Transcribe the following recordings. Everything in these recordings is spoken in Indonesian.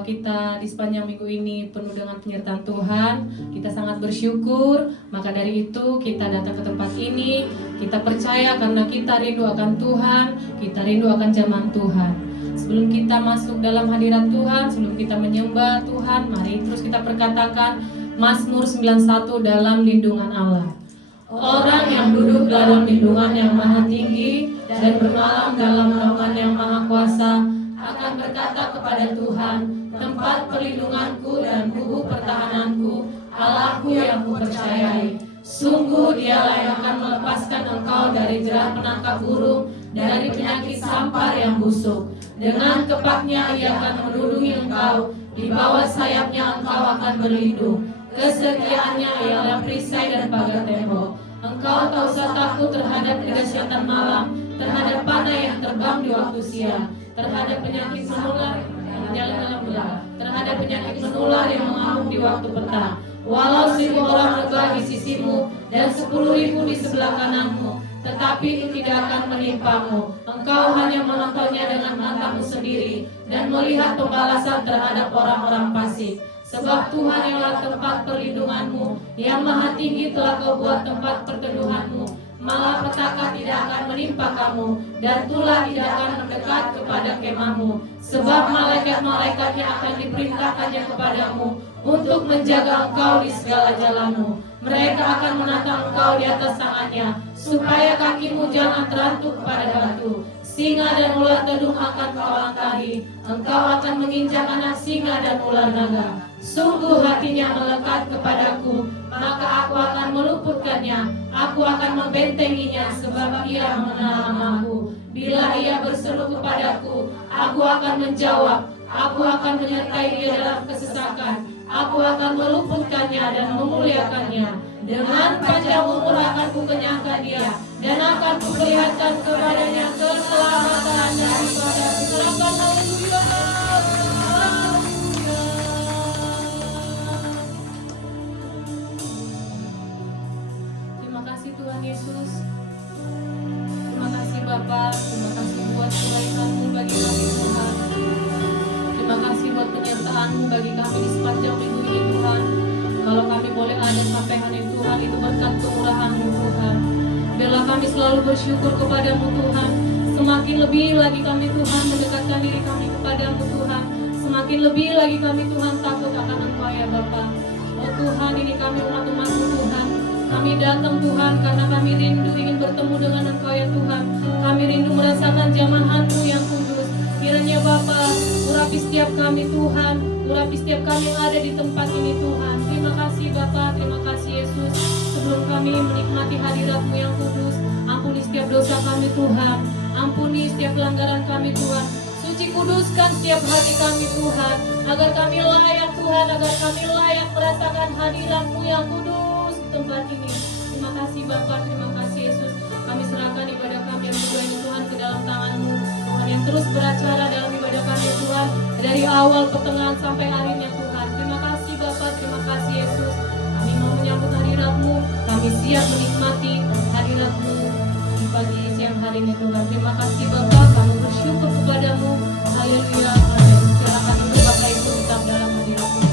Kita di sepanjang minggu ini penuh dengan penyertaan Tuhan, kita sangat bersyukur. Maka dari itu kita datang ke tempat ini, kita percaya karena kita rindu akan Tuhan, kita rindu akan zaman Tuhan. Sebelum kita masuk dalam hadirat Tuhan, sebelum kita menyembah Tuhan, mari terus kita perkatakan Mazmur 91 dalam lindungan Allah. Orang yang duduk dalam lindungan yang maha tinggi dan bermalam dalam naungan yang maha kuasa akan berkata kepada Tuhan, tempat perlindunganku dan gubuk pertahananku, Allahku yang kupercayai. Sungguh dialah yang akan melepaskan engkau dari jerat penangkap burung, dari penyakit sampar yang busuk. Dengan kepaknya ia akan melindungi engkau, di bawah sayapnya engkau akan berlindung. Kesetiaannya ialah perisai dan pagar tembok. Engkau tak usah takut terhadap kedahsyatan malam, terhadap panah yang terbang di waktu siang, terhadap penyakit menular yang berjalan dalam gelap, terhadap penyakit menular yang mengamuk di waktu petang. Walau 1.000 orang rebah di sisimu dan 10.000 di sebelah kananmu, tetapi itu tidak akan menimpamu. Engkau hanya menontonnya dengan matamu sendiri dan melihat pembalasan terhadap orang-orang fasik. Sebab Tuhan ialah tempat perlindunganmu, yang maha tinggi telah kau buat tempat perteduhanmu. Malapetaka tidak akan menimpa kamu, dan tulah tidak akan mendekat kepada kemahmu. Sebab malaikat-malaikatnya akan diperintahkannya kepadamu untuk menjaga engkau di segala jalanmu. Mereka akan menatang engkau di atas tangannya, supaya kakimu jangan terantuk pada batu. Singa dan ular tedung akan kau langkahi, engkau akan menginjak anak singa dan ular naga. Sungguh hatinya melekat kepadaku, maka aku akan meluputkannya, aku akan membentenginya, sebab ia mengenal namaku. Bila ia berseru kepadaku, aku akan menjawab, aku akan menyertai dia dalam kesesakan, aku akan meluputkannya dan memuliakannya. Dengan panjang umur akan kukenyangkan dia, dan akan kuperlihatkan kepadanya keselamatan daripada keselamatan. Haleluya. penyertaan-Mu bagi kami di sepanjang minggu ini Tuhan. Kalau kami boleh ada sampai hari Tuhan, itu berkat kemurahan-Mu Tuhan. Biarlah kami selalu bersyukur kepadamu Tuhan. Semakin lebih lagi kami Tuhan mendekatkan diri kami kepadamu Tuhan. Semakin lebih lagi kami Tuhan takut akan Engkau ya Bapa. Oh Tuhan, ini kami umat-umat-Mu Tuhan. Kami datang Tuhan karena kami rindu ingin bertemu dengan Engkau ya Tuhan. Kami rindu merasakan jamahan-Mu yang kudus. Kiranya Bapa, urapi setiap kami Tuhan. Urapi setiap kami yang ada di tempat ini Tuhan. Terima kasih Bapa, terima kasih Yesus. Sebelum kami menikmati hadirat-Mu yang kudus, ampuni setiap dosa kami Tuhan. Ampuni setiap pelanggaran kami Tuhan. Suci kuduskan setiap hati kami Tuhan. Agar kami layak Tuhan, agar kami layak merasakan hadirat-Mu yang kudus di tempat ini. Terima kasih Bapa, terima kasih Yesus. Kami serahkan ibadah kami yang berdua ini Tuhan ke dalam tangan-Mu. Tuhan yang terus beracara dalam ibadah kami Tuhan. Dari awal, pertengahan sampai akhirnya Tuhan. Terima kasih Bapa, terima kasih Yesus. Kami mau menyambut hadirat-Mu. Kami siap menikmati hadirat-Mu di pagi siang hari ini Tuhan. Terima kasih Bapa, kami bersyukur kepadamu. Haleluya, amin. Silakan ibu Bapak Ibu tetap dalam hadirat-Mu.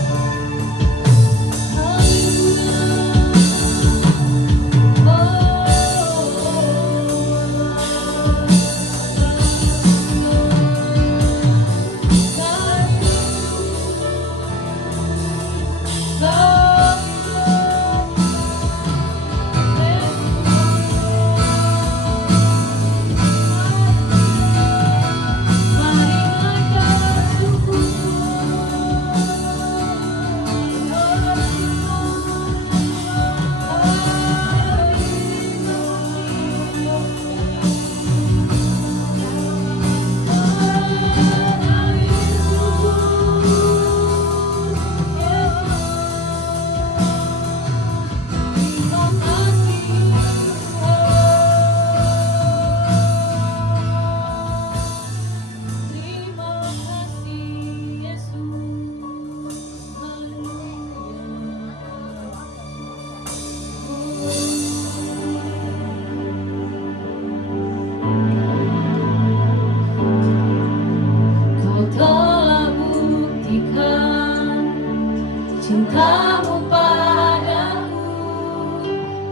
Cinta-Mu padaku,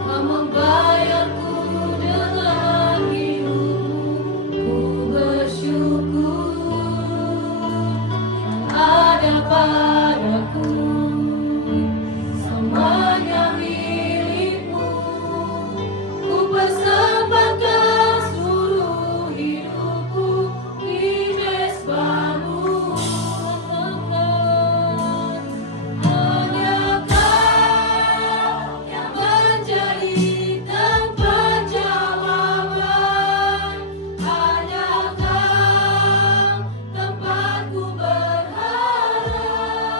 Kau membayarku dengan hidupmu. Ku bersyukur ada padaku, semuanya milik-Mu. Ku persembahkan seluruh hidupku di mezbah-Mu. Hanya Kau tempatku berharap.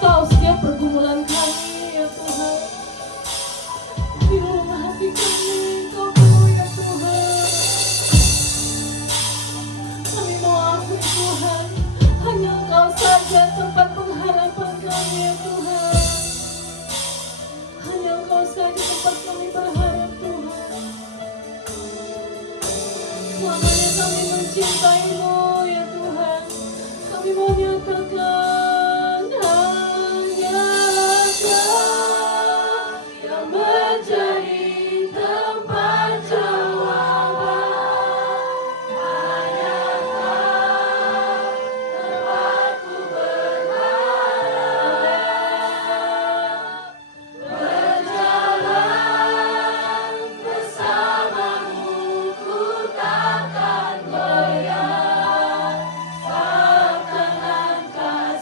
tahu setiap pergumulan kami ya Tuhan. Di dalam hati kami Engkau tahu ya Tuhan. Kami mau akui Tuhan, hanya Engkau saja tempat pengharapan kami ya Tuhan. Hanya Engkau saja tempat kami berharap Tuhan. Selamanya kami mencintai-Mu ya Tuhan. Kami mau nyatakan hanya Kau yang menjadi tempat jawaban. Hanya Kau tempatku berharap. Berjalan bersamamu ku takkan goyah, seakan langkah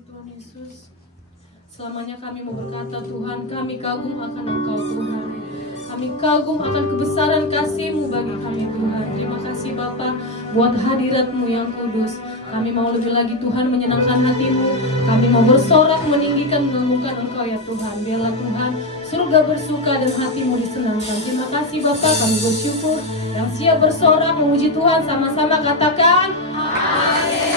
kasih Tuhan Yesus. Selamanya kami mau berkata Tuhan, kami kagum akan Engkau Tuhan. Kami kagum akan kebesaran kasih-Mu bagi kami Tuhan. Terima kasih Bapa buat hadirat-Mu yang kudus. Kami mau lebih lagi Tuhan menyenangkan hati-Mu. Kami mau bersorak meninggikan mengagungkan Engkau ya Tuhan. Biarlah Tuhan surga bersuka dan hati-Mu disenangkan. Terima kasih Bapa, kami bersyukur. Yang siap bersorak memuji Tuhan sama-sama katakan amin.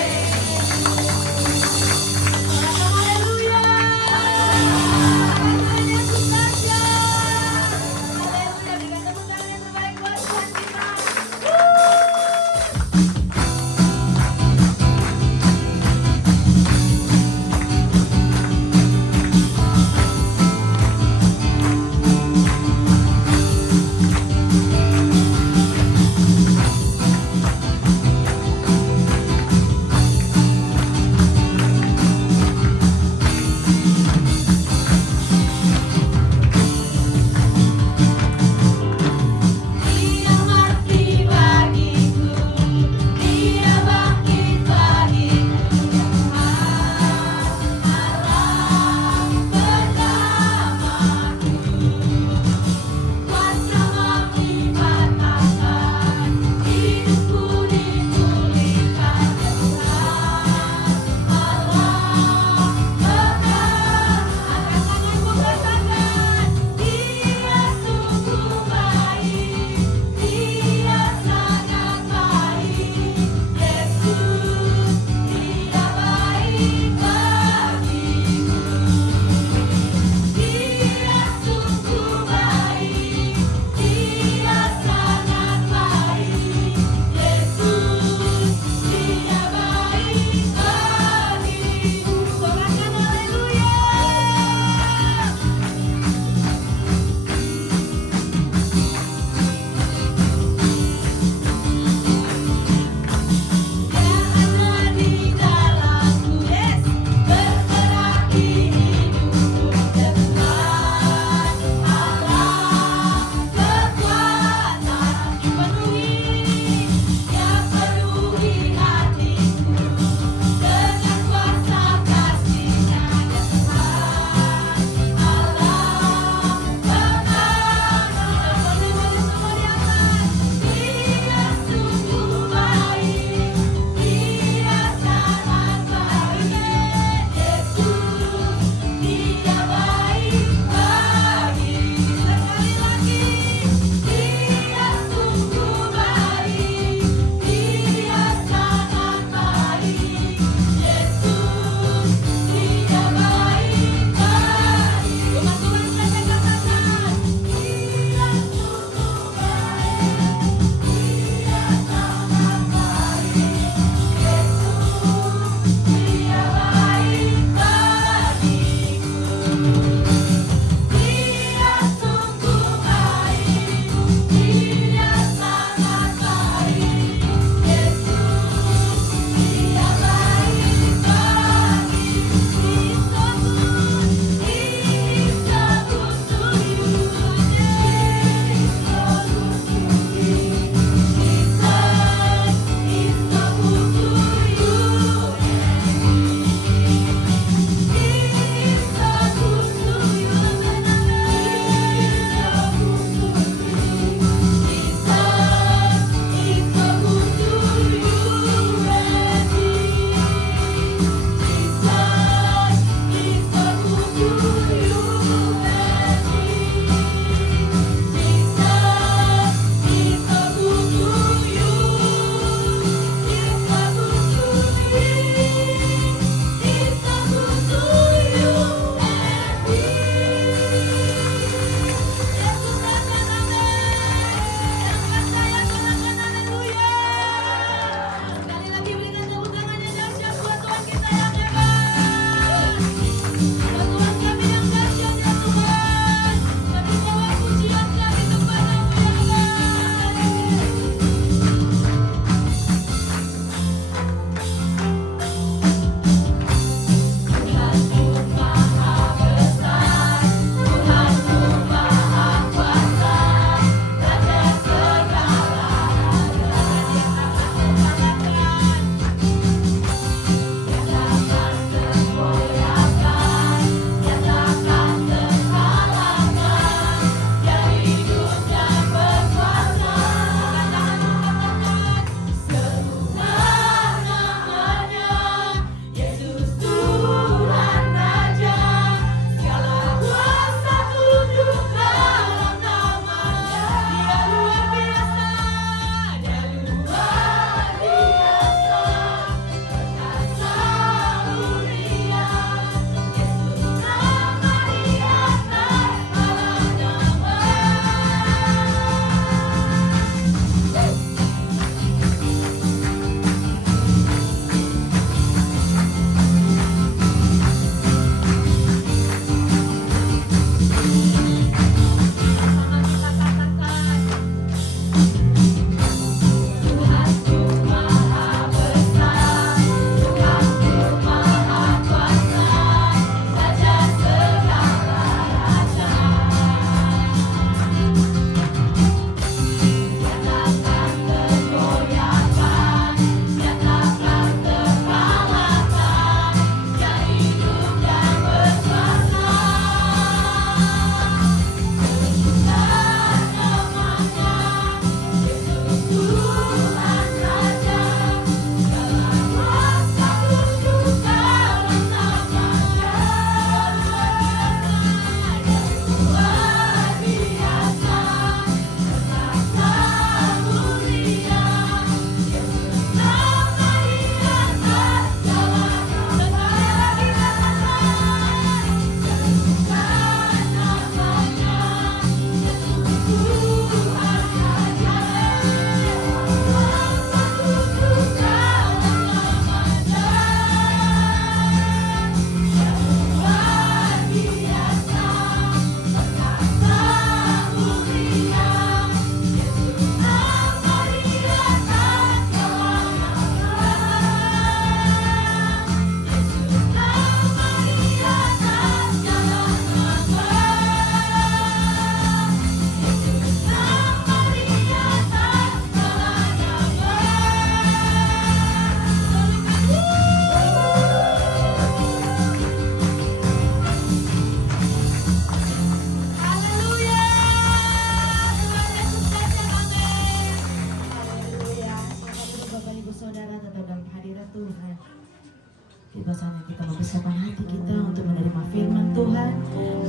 Tuhan.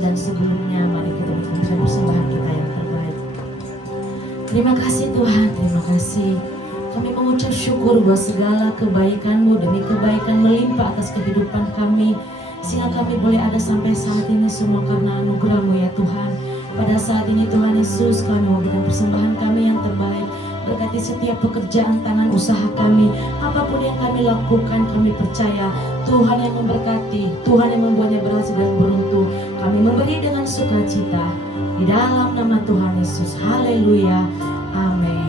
Dan sebelumnya mari kita mengucapkan persembahan kita yang terbaik. Terima kasih Tuhan, terima kasih. Kami mengucap syukur buat segala kebaikan-Mu demi kebaikan melimpah atas kehidupan kami. Sehingga kami boleh ada sampai saat ini semua karena anugerah-Mu ya Tuhan. Pada saat ini Tuhan Yesus, kami memberikan persembahan kami yang terbaik. Berkati setiap pekerjaan tangan usaha kami. Apapun yang kami lakukan, kami percaya Tuhan yang memberkati, Tuhan yang membuatnya berhasil dan beruntung. Kami memberi dengan sukacita di dalam nama Tuhan Yesus. Haleluya. Amin.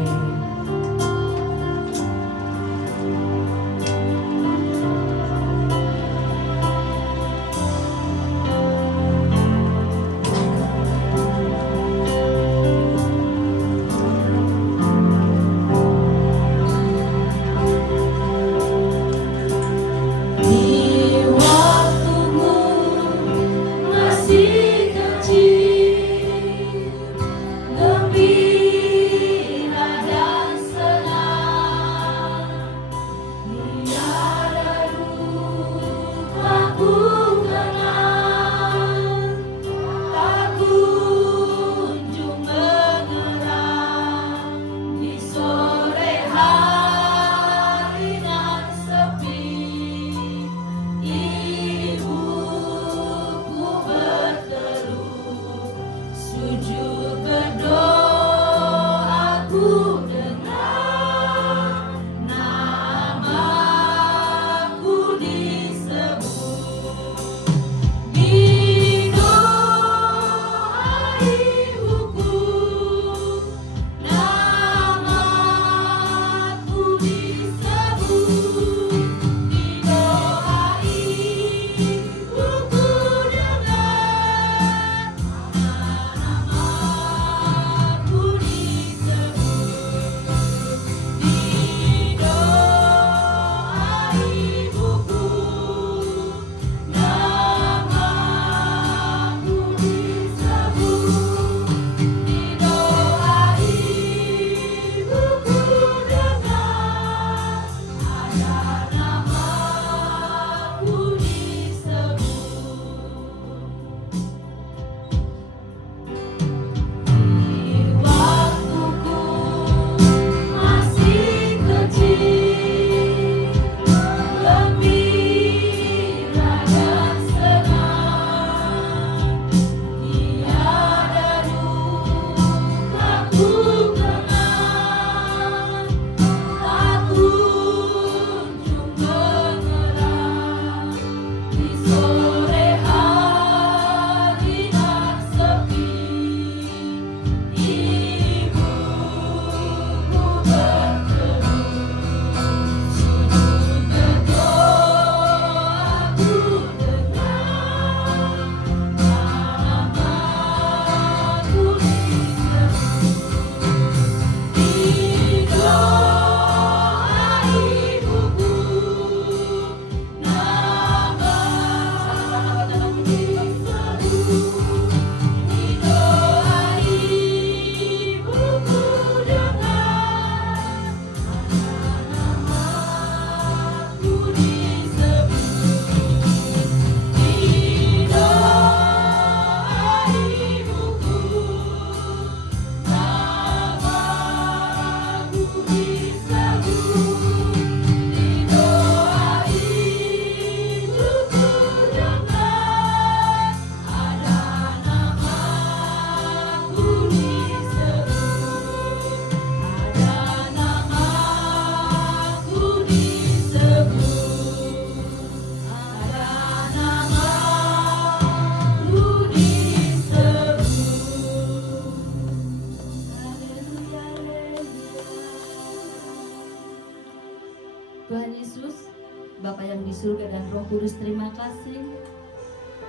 surga dan Roh Kudus, terima kasih.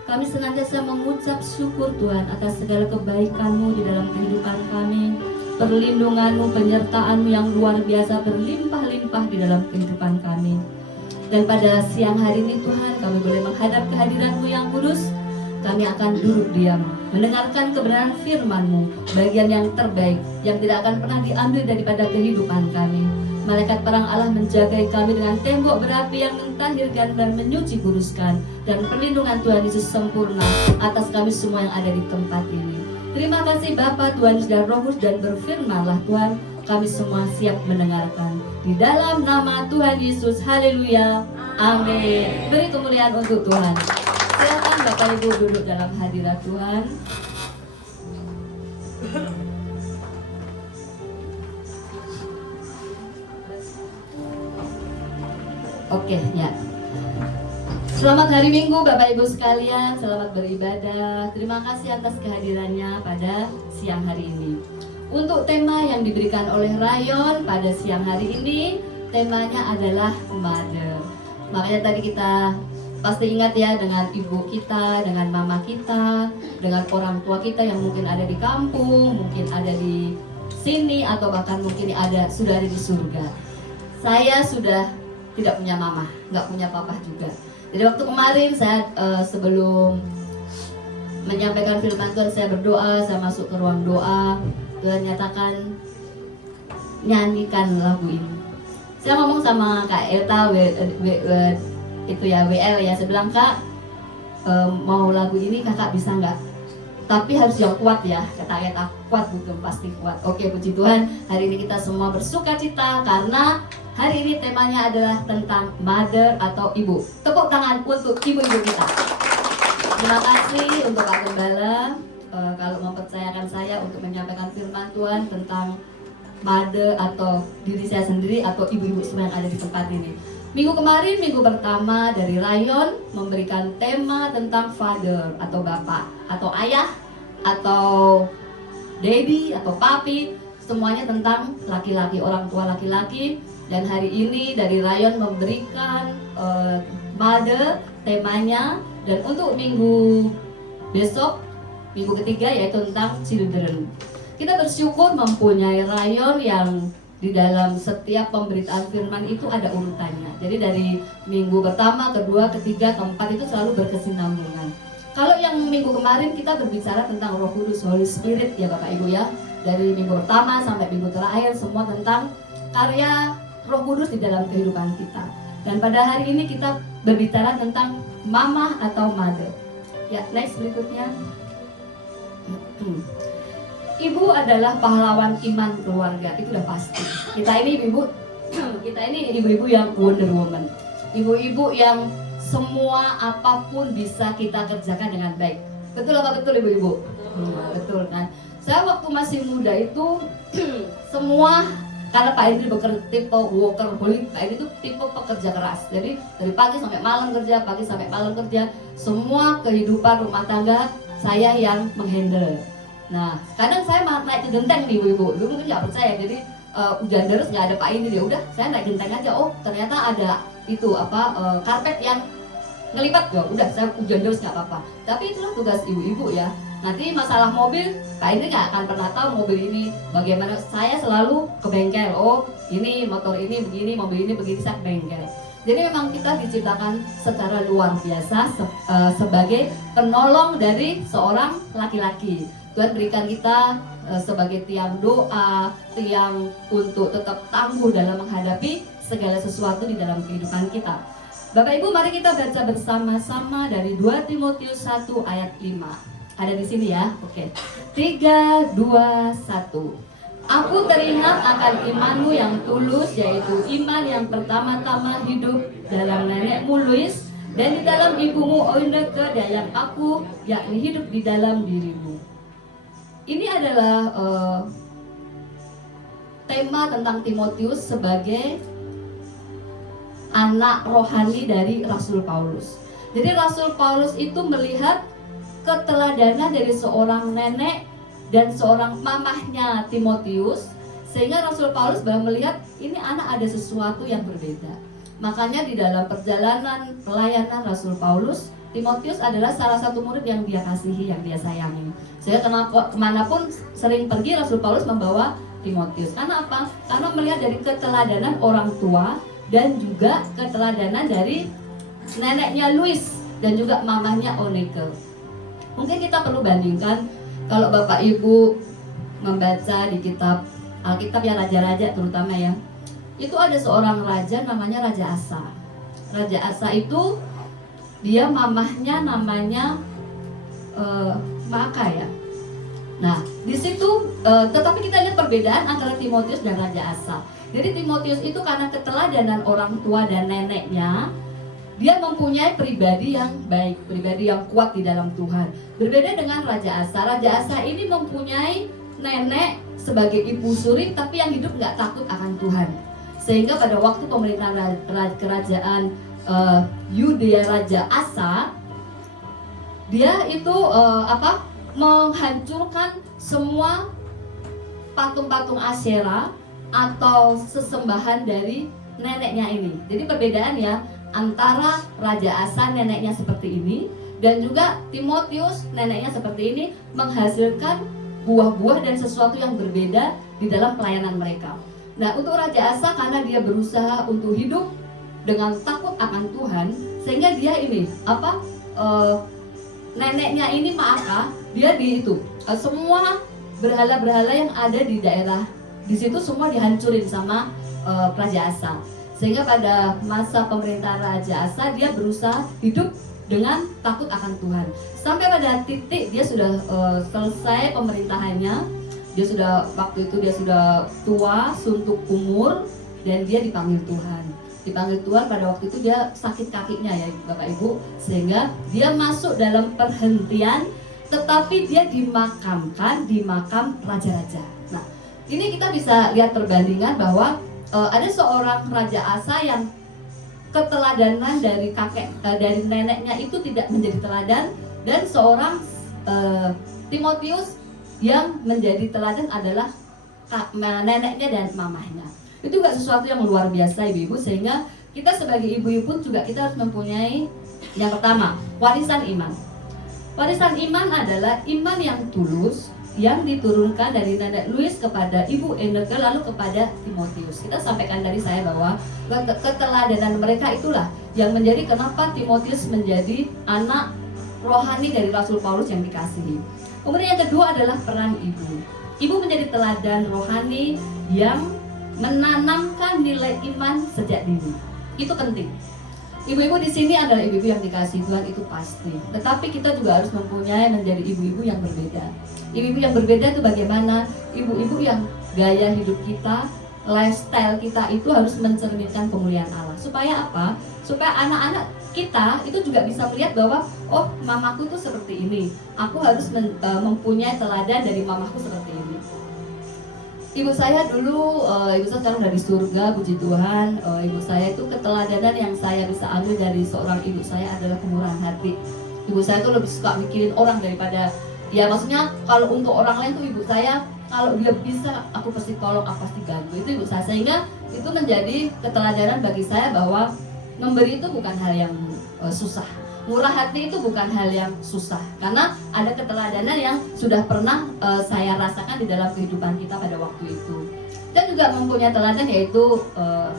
Kami senantiasa mengucap syukur Tuhan atas segala kebaikan-Mu di dalam kehidupan kami, perlindungan-Mu, penyertaan-Mu yang luar biasa berlimpah-limpah di dalam kehidupan kami. Dan pada siang hari ini Tuhan, kami boleh menghadap kehadiran-Mu yang kudus. Kami akan duduk diam, mendengarkan kebenaran firman-Mu, bagian yang terbaik, yang tidak akan pernah diambil daripada kehidupan kami. Malaikat perang Allah menjagai kami dengan tembok berapi yang mentahirkan dan menyuci kuduskan. Dan perlindungan Tuhan Yesus sempurna atas kami semua yang ada di tempat ini. Terima kasih Bapa, Tuhan Yesus dan Roh Kudus, dan berfirmanlah Tuhan, kami semua siap mendengarkan. Di dalam nama Tuhan Yesus, haleluya, amin. Beri kemuliaan untuk Tuhan. Silakan Bapak Ibu duduk dalam hadirat Tuhan. Oke, ya. Selamat hari Minggu Bapak Ibu sekalian, selamat beribadah. Terima kasih atas kehadirannya pada siang hari ini. Untuk tema yang diberikan oleh Rayon pada siang hari ini, temanya adalah mother. Makanya tadi kita pasti ingat ya dengan ibu kita, dengan mama kita, dengan orang tua kita yang mungkin ada di kampung, mungkin ada di sini, atau bahkan mungkin sudah ada di surga. Saya sudah tidak punya mama, nggak punya papa juga. Jadi waktu kemarin saya sebelum menyampaikan firman Tuhan, saya berdoa, saya masuk ke ruang doa. Tuhan nyatakan nyanyikan lagu ini. Saya ngomong sama Kak Elta itu ya WL ya, saya bilang Kak mau lagu ini kakak bisa nggak? Tapi harus yang kuat ya, kata Elta, kuat bukan pasti kuat. Oke, puji Tuhan, hari ini kita semua bersuka cita karena hari ini temanya adalah tentang mother atau ibu. Tepuk tangan untuk ibu-ibu kita. Terima kasih untuk Pak Gembala kalau mempercayakan saya untuk menyampaikan firman Tuhan tentang mother atau diri saya sendiri atau ibu-ibu semua yang ada di tempat ini. Minggu kemarin, minggu pertama dari Rayon memberikan tema tentang father atau bapak atau ayah atau daddy atau papi, semuanya tentang laki-laki, orang tua laki-laki. Dan hari ini dari Rayon memberikan mother temanya, dan untuk minggu besok, minggu ketiga yaitu tentang children. Kita bersyukur mempunyai Rayon yang di dalam setiap pemberitaan firman itu ada urutannya. Jadi dari minggu pertama, kedua, ketiga, keempat itu selalu berkesinambungan. Kalau yang minggu kemarin kita berbicara tentang Roh Kudus, Holy Spirit ya Bapak Ibu ya. Dari minggu pertama sampai minggu terakhir semua tentang karya Roh Kudus di dalam kehidupan kita. Dan pada hari ini kita berbicara tentang mama atau mother. Ya, next berikutnya. Ibu adalah pahlawan iman keluarga, itu udah pasti. Kita ini ibu-ibu yang Wonder Woman. Ibu-ibu yang semua apapun bisa kita kerjakan dengan baik. Betul apa betul ibu-ibu? Betul kan? Saya waktu masih muda itu semua, karena Pak Edi bekerja tipe workaholic, Pak Edi itu tipe pekerja keras. Jadi dari pagi sampai malam kerja, pagi sampai malam kerja. Semua kehidupan rumah tangga saya yang menghandle. Nah, kadang saya naik ke genteng nih ibu-ibu, dulu mungkin nggak percaya, jadi hujan deras nggak ada Pak ini dia, udah saya naik genteng aja, oh ternyata ada itu karpet yang ngelipat, ya udah saya hujan deras nggak apa-apa. Tapi itulah tugas ibu-ibu ya. Nanti masalah mobil, Pak ini nggak akan pernah tahu mobil ini bagaimana, saya selalu ke bengkel, oh ini motor ini begini, mobil ini begini, saya ke bengkel. Jadi memang kita diciptakan secara luar biasa sebagai penolong dari seorang laki-laki. Tuhan berikan kita sebagai tiang doa, tiang untuk tetap tangguh dalam menghadapi segala sesuatu di dalam kehidupan kita. Bapak Ibu, mari kita baca bersama-sama dari 2 Timotius 1 ayat 5. Ada di sini ya, oke. 3, 2, 1. Aku teringat akan imanmu yang tulus, yaitu iman yang pertama-tama hidup dalam nenekmu Lois dan di dalam ibumu Oineke, dan yang aku, yakni hidup di dalam dirimu. Ini adalah tema tentang Timotius sebagai anak rohani dari Rasul Paulus. Jadi Rasul Paulus itu melihat keteladanan dari seorang nenek dan seorang mamahnya Timotius, sehingga Rasul Paulus bahkan melihat ini anak ada sesuatu yang berbeda. Makanya di dalam perjalanan pelayanan Rasul Paulus, Timotius adalah salah satu murid yang dia kasihi, yang dia sayangi. Saya kemanapun sering pergi, Rasul Paulus membawa Timotius. Karena apa? Karena melihat dari keteladanan orang tua dan juga keteladanan dari neneknya Louis dan juga mamahnya Oneke. Mungkin kita perlu bandingkan kalau Bapak Ibu membaca di kitab Alkitab ya, Raja-Raja terutama ya. itu ada seorang raja namanya Raja Asa. Raja Asa itu dia mamahnya namanya Maaka ya. Nah, di situ tetapi kita lihat perbedaan antara Timotius dan Raja Asa. Jadi Timotius itu karena keteladanan orang tua dan neneknya, dia mempunyai pribadi yang baik, pribadi yang kuat di dalam Tuhan. Berbeda dengan Raja Asa. Raja Asa ini mempunyai nenek sebagai ibu suri, tapi yang hidup nggak takut akan Tuhan. Sehingga pada waktu pemerintahan kerajaan Yudea Raja Asa, dia itu menghancurkan semua patung-patung Asyera atau sesembahan dari neneknya ini. Jadi perbedaan ya antara Raja Asa neneknya seperti ini dan juga Timotius neneknya seperti ini, menghasilkan buah-buah dan sesuatu yang berbeda di dalam pelayanan mereka. Nah, untuk Raja Asa karena dia berusaha untuk hidup dengan takut akan Tuhan, sehingga dia ini neneknya ini Maaka, dia di itu semua berhala-berhala yang ada di daerah di situ semua dihancurin sama Raja Asa. Sehingga pada masa pemerintahan Raja Asa dia berusaha hidup dengan takut akan Tuhan. Sampai pada titik dia sudah selesai pemerintahannya, waktu itu dia sudah tua, suntuk umur, dan dia dipanggil Tuhan. Dipanggil Tuhan pada waktu itu dia sakit kakinya ya Bapak Ibu, sehingga dia masuk dalam perhentian, tetapi dia dimakamkan di makam raja-raja. Nah, ini kita bisa lihat perbandingan bahwa ada seorang Raja Asa yang keteladanan dari dari neneknya itu tidak menjadi teladan, dan seorang Timotius yang menjadi teladan adalah neneknya dan mamahnya. Itu juga sesuatu yang luar biasa ibu-ibu, sehingga kita sebagai ibu-ibu pun juga kita harus mempunyai yang pertama, warisan iman. Warisan iman adalah iman yang tulus yang diturunkan dari nenek Louis kepada ibu Eneke lalu kepada Timotius. Kita sampaikan dari saya bahwa keteladanan mereka itulah yang menjadi kenapa Timotius menjadi anak rohani dari Rasul Paulus yang dikasihi. Kemudian yang kedua adalah peran ibu. Ibu menjadi teladan rohani yang menanamkan nilai iman sejak dini. Itu penting. Ibu-ibu di sini adalah ibu-ibu yang dikasihi Tuhan, itu pasti. Tetapi kita juga harus mempunyai menjadi ibu-ibu yang berbeda. Ibu-ibu yang berbeda itu bagaimana? Ibu-ibu yang gaya hidup kita, lifestyle kita itu harus mencerminkan kemuliaan Allah. Supaya apa? Supaya anak-anak kita itu juga bisa melihat bahwa oh, mamaku tuh seperti ini. Aku harus mempunyai teladan dari mamaku seperti ini. Ibu saya dulu, ibu saya sekarang udah di surga, puji Tuhan. Ibu saya itu keteladanan yang saya bisa ambil dari seorang ibu saya adalah kemurahan hati. Ibu saya tuh lebih suka mikirin orang daripada, ya maksudnya kalau untuk orang lain tuh ibu saya, kalau dia bisa aku pasti tolong, aku pasti bantu. Itu ibu saya, sehingga itu menjadi keteladanan bagi saya bahwa memberi itu bukan hal yang susah. Murah hati itu bukan hal yang susah, karena ada keteladanan yang sudah pernah saya rasakan di dalam kehidupan kita pada waktu itu. Dan juga mempunyai teladan yaitu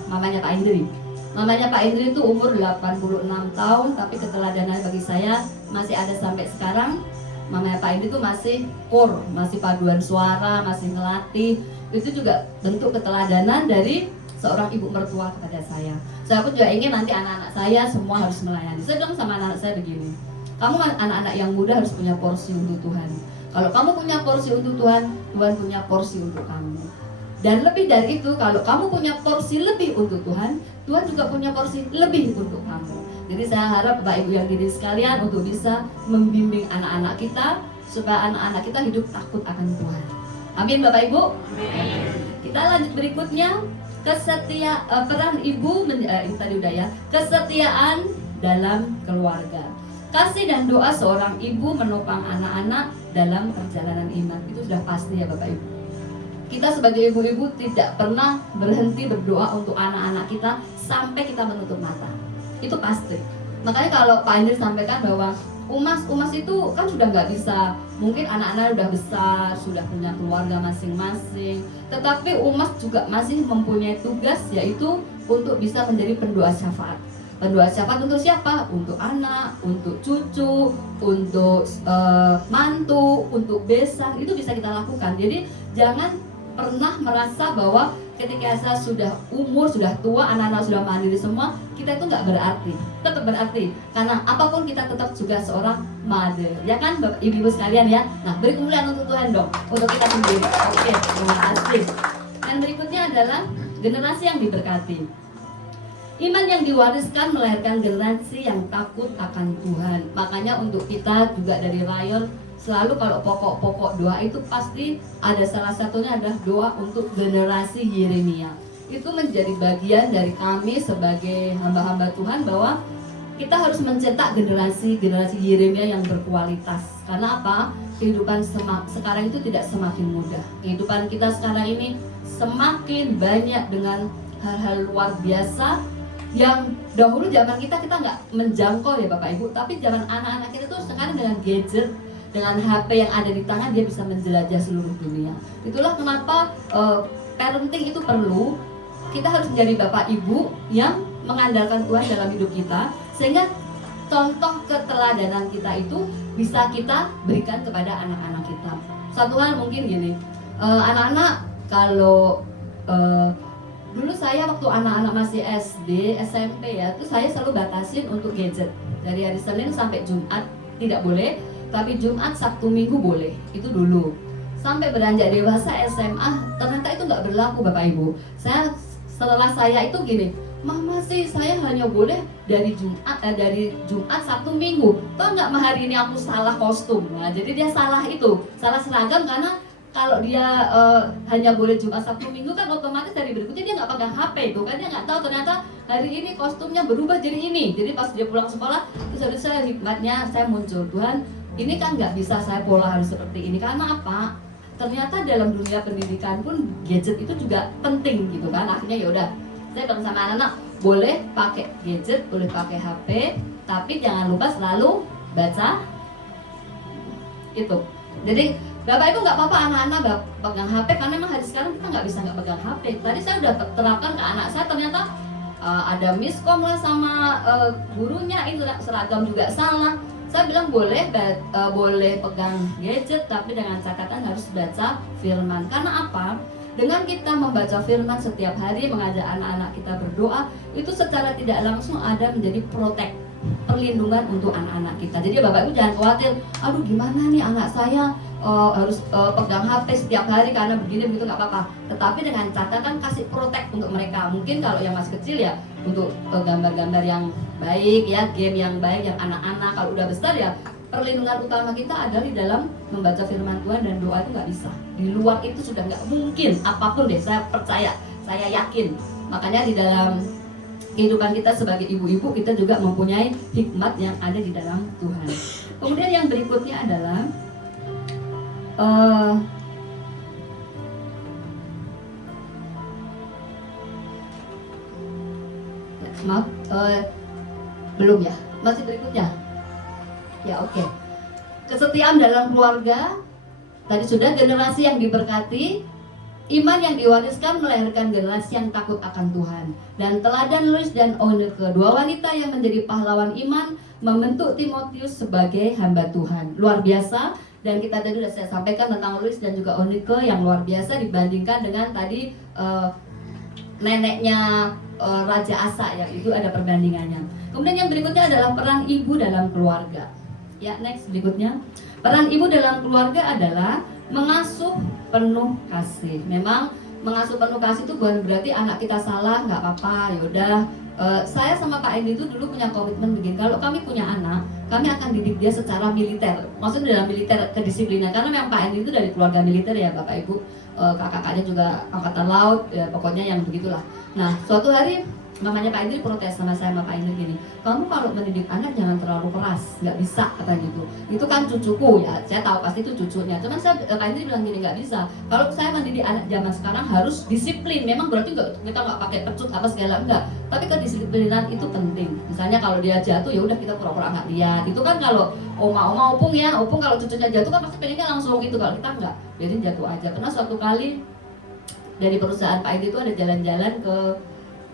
mamanya Pak Indri. Mamanya Pak Indri itu umur 86 tahun, tapi keteladanan bagi saya masih ada sampai sekarang. Mamanya Pak Indri itu masih core, masih paduan suara, masih ngelatih. Itu juga bentuk keteladanan dari seorang ibu mertua kepada saya. Saya pun juga ingin nanti anak-anak saya semua harus melayani. Saya bilang sama anak-anak saya begini, kamu anak-anak yang muda harus punya porsi untuk Tuhan. Kalau kamu punya porsi untuk Tuhan, Tuhan punya porsi untuk kamu. Dan lebih dari itu, kalau kamu punya porsi lebih untuk Tuhan, Tuhan juga punya porsi lebih untuk kamu. Jadi saya harap Bapak Ibu yang didik sekalian untuk bisa membimbing anak-anak kita, supaya anak-anak kita hidup takut akan Tuhan. Amin Bapak Ibu. Amin. Kita lanjut berikutnya. Peran ibu tadi udah ya, kesetiaan dalam keluarga. Kasih dan doa seorang ibu menopang anak-anak dalam perjalanan iman, itu sudah pasti ya Bapak Ibu. Kita sebagai ibu-ibu tidak pernah berhenti berdoa untuk anak-anak kita sampai kita menutup mata. Itu pasti. Makanya kalau Pak Andri sampaikan bahwa Umas itu kan sudah nggak bisa, mungkin anak-anak udah besar, sudah punya keluarga masing-masing, tetapi Umas juga masih mempunyai tugas, yaitu untuk bisa menjadi pendoa syafaat. Pendoa syafaat untuk siapa? Untuk anak, untuk cucu, untuk mantu, untuk besan, itu bisa kita lakukan. Jadi jangan pernah merasa bahwa ketika saya sudah umur, sudah tua, anak-anak sudah mandiri semua, kita itu nggak berarti, tetap berarti. Karena apapun kita tetap juga seorang mother, ya kan Bapak Ibu sekalian ya. Nah, beri kemuliaan untuk Tuhan dong, untuk kita sendiri. Oke, terima kasih. Dan berikutnya adalah generasi yang diberkati. Iman yang diwariskan melahirkan generasi yang takut akan Tuhan. Makanya untuk kita juga dari Rayon, selalu kalau pokok-pokok doa itu pasti ada salah satunya adalah doa untuk generasi Yeremia. Itu menjadi bagian dari kami sebagai hamba-hamba Tuhan bahwa kita harus mencetak generasi Yeremia yang berkualitas. Karena apa? Kehidupan sekarang itu tidak semakin mudah. Kehidupan kita sekarang ini semakin banyak dengan hal-hal luar biasa yang dahulu zaman kita nggak menjangkau ya Bapak Ibu, tapi zaman anak-anak kita tuh sekarang dengan gadget, dengan HP yang ada di tangan, dia bisa menjelajah seluruh dunia. Itulah kenapa parenting itu perlu. Kita harus menjadi Bapak Ibu yang mengandalkan Tuhan dalam hidup kita, sehingga contoh keteladanan kita itu bisa kita berikan kepada anak-anak kita. Satu hal mungkin gini, anak-anak kalau dulu saya waktu anak-anak masih SD, SMP ya, itu saya selalu batasin untuk gadget. Dari hari Senin sampai Jumat tidak boleh, tapi Jumat, Sabtu, Minggu boleh. Itu dulu. Sampai beranjak dewasa SMA, ternyata itu nggak berlaku Bapak Ibu. Setelah saya itu gini, Mama sih saya hanya boleh dari Jumat, Sabtu, Minggu. Toh nggak hari ini aku salah kostum. Nah, jadi dia salah seragam karena kalau dia hanya boleh Jumat, Sabtu, Minggu kan otomatis dari berikutnya dia nggak pegang HP itu kan, dia nggak tahu ternyata hari ini kostumnya berubah jadi ini. Jadi pas dia pulang sekolah, terus habis saya hikmatnya saya muncul, Tuhan ini kan nggak bisa saya pola harus seperti ini. Karena apa? Ternyata dalam dunia pendidikan pun gadget itu juga penting gitu kan. Akhirnya ya udah, saya bilang sama anak-anak boleh pakai gadget, boleh pakai HP, tapi jangan lupa selalu baca itu. Jadi Bapak Ibu nggak apa-apa anak-anak pegang HP, karena memang hari sekarang kita nggak bisa nggak pegang HP. Tadi saya udah terapkan ke anak saya, ternyata ada miskom lah sama gurunya, itu seragam juga salah. Saya bilang boleh pegang gadget, tapi dengan catatan harus baca firman. Karena apa? Dengan kita membaca firman setiap hari, mengajak anak-anak kita berdoa, itu secara tidak langsung ada menjadi perlindungan untuk anak-anak kita. Jadi Bapak Ibu jangan khawatir, aduh gimana nih anak saya harus pegang HP setiap hari karena begini begitu, nggak apa-apa. Tetapi dengan catatan kasih protek untuk mereka. Mungkin kalau yang masih kecil ya untuk gambar-gambar yang baik ya, game yang baik, yang anak-anak. Kalau udah besar ya perlindungan utama kita adalah di dalam membaca firman Tuhan, dan doa itu nggak bisa. Di luar itu sudah nggak mungkin apapun deh, saya percaya, saya yakin. Makanya di dalam kehidupan kita sebagai ibu-ibu, kita juga mempunyai hikmat yang ada di dalam Tuhan. Kemudian yang berikutnya adalah belum ya, masih berikutnya ya. Oke. Kesetiaan dalam keluarga tadi sudah. Generasi yang diberkati, iman yang diwariskan melahirkan generasi yang takut akan Tuhan. Dan teladan Lois dan Eunike, kedua wanita yang menjadi pahlawan iman, membentuk Timotius sebagai hamba Tuhan. Luar biasa. Dan kita tadi sudah saya sampaikan tentang Lois dan juga Eunike yang luar biasa dibandingkan dengan tadi neneknya Raja Asa ya, itu ada perbandingannya. Kemudian yang berikutnya adalah peran ibu dalam keluarga. Ya, next berikutnya. Peran ibu dalam keluarga adalah mengasuh penuh kasih. Memang mengasuh penuh kasih itu bukan berarti anak kita salah, nggak apa-apa, yaudah. Saya sama Pak Endi itu dulu punya komitmen begini, kalau kami punya anak, kami akan didik dia secara militer. Maksudnya dalam militer kedisiplinan, karena memang Pak Endi itu dari keluarga militer ya Bapak Ibu. Kakak-kakaknya juga angkatan laut, ya pokoknya yang begitulah. Nah, suatu hari mamanya Pak Indri protes sama saya sama Pak Indri gini, kamu kalau mendidik anak jangan terlalu keras, nggak bisa kata gitu. Itu kan cucuku ya, saya tahu pasti itu cucunya. Cuman Pak Indri bilang gini, nggak bisa. Kalau saya mendidik anak zaman sekarang harus disiplin. Memang berarti kita nggak pakai pecut apa segala, enggak. Tapi kedisiplinan itu penting. Misalnya kalau dia jatuh ya udah kita pura-pura nggak lihat. Itu kan kalau oma opung ya, opung kalau cucunya jatuh kan pasti pengennya langsung gitu. Kalau kita nggak, biarin jatuh aja. Karena suatu kali dari perusahaan Pak Indri itu ada jalan-jalan ke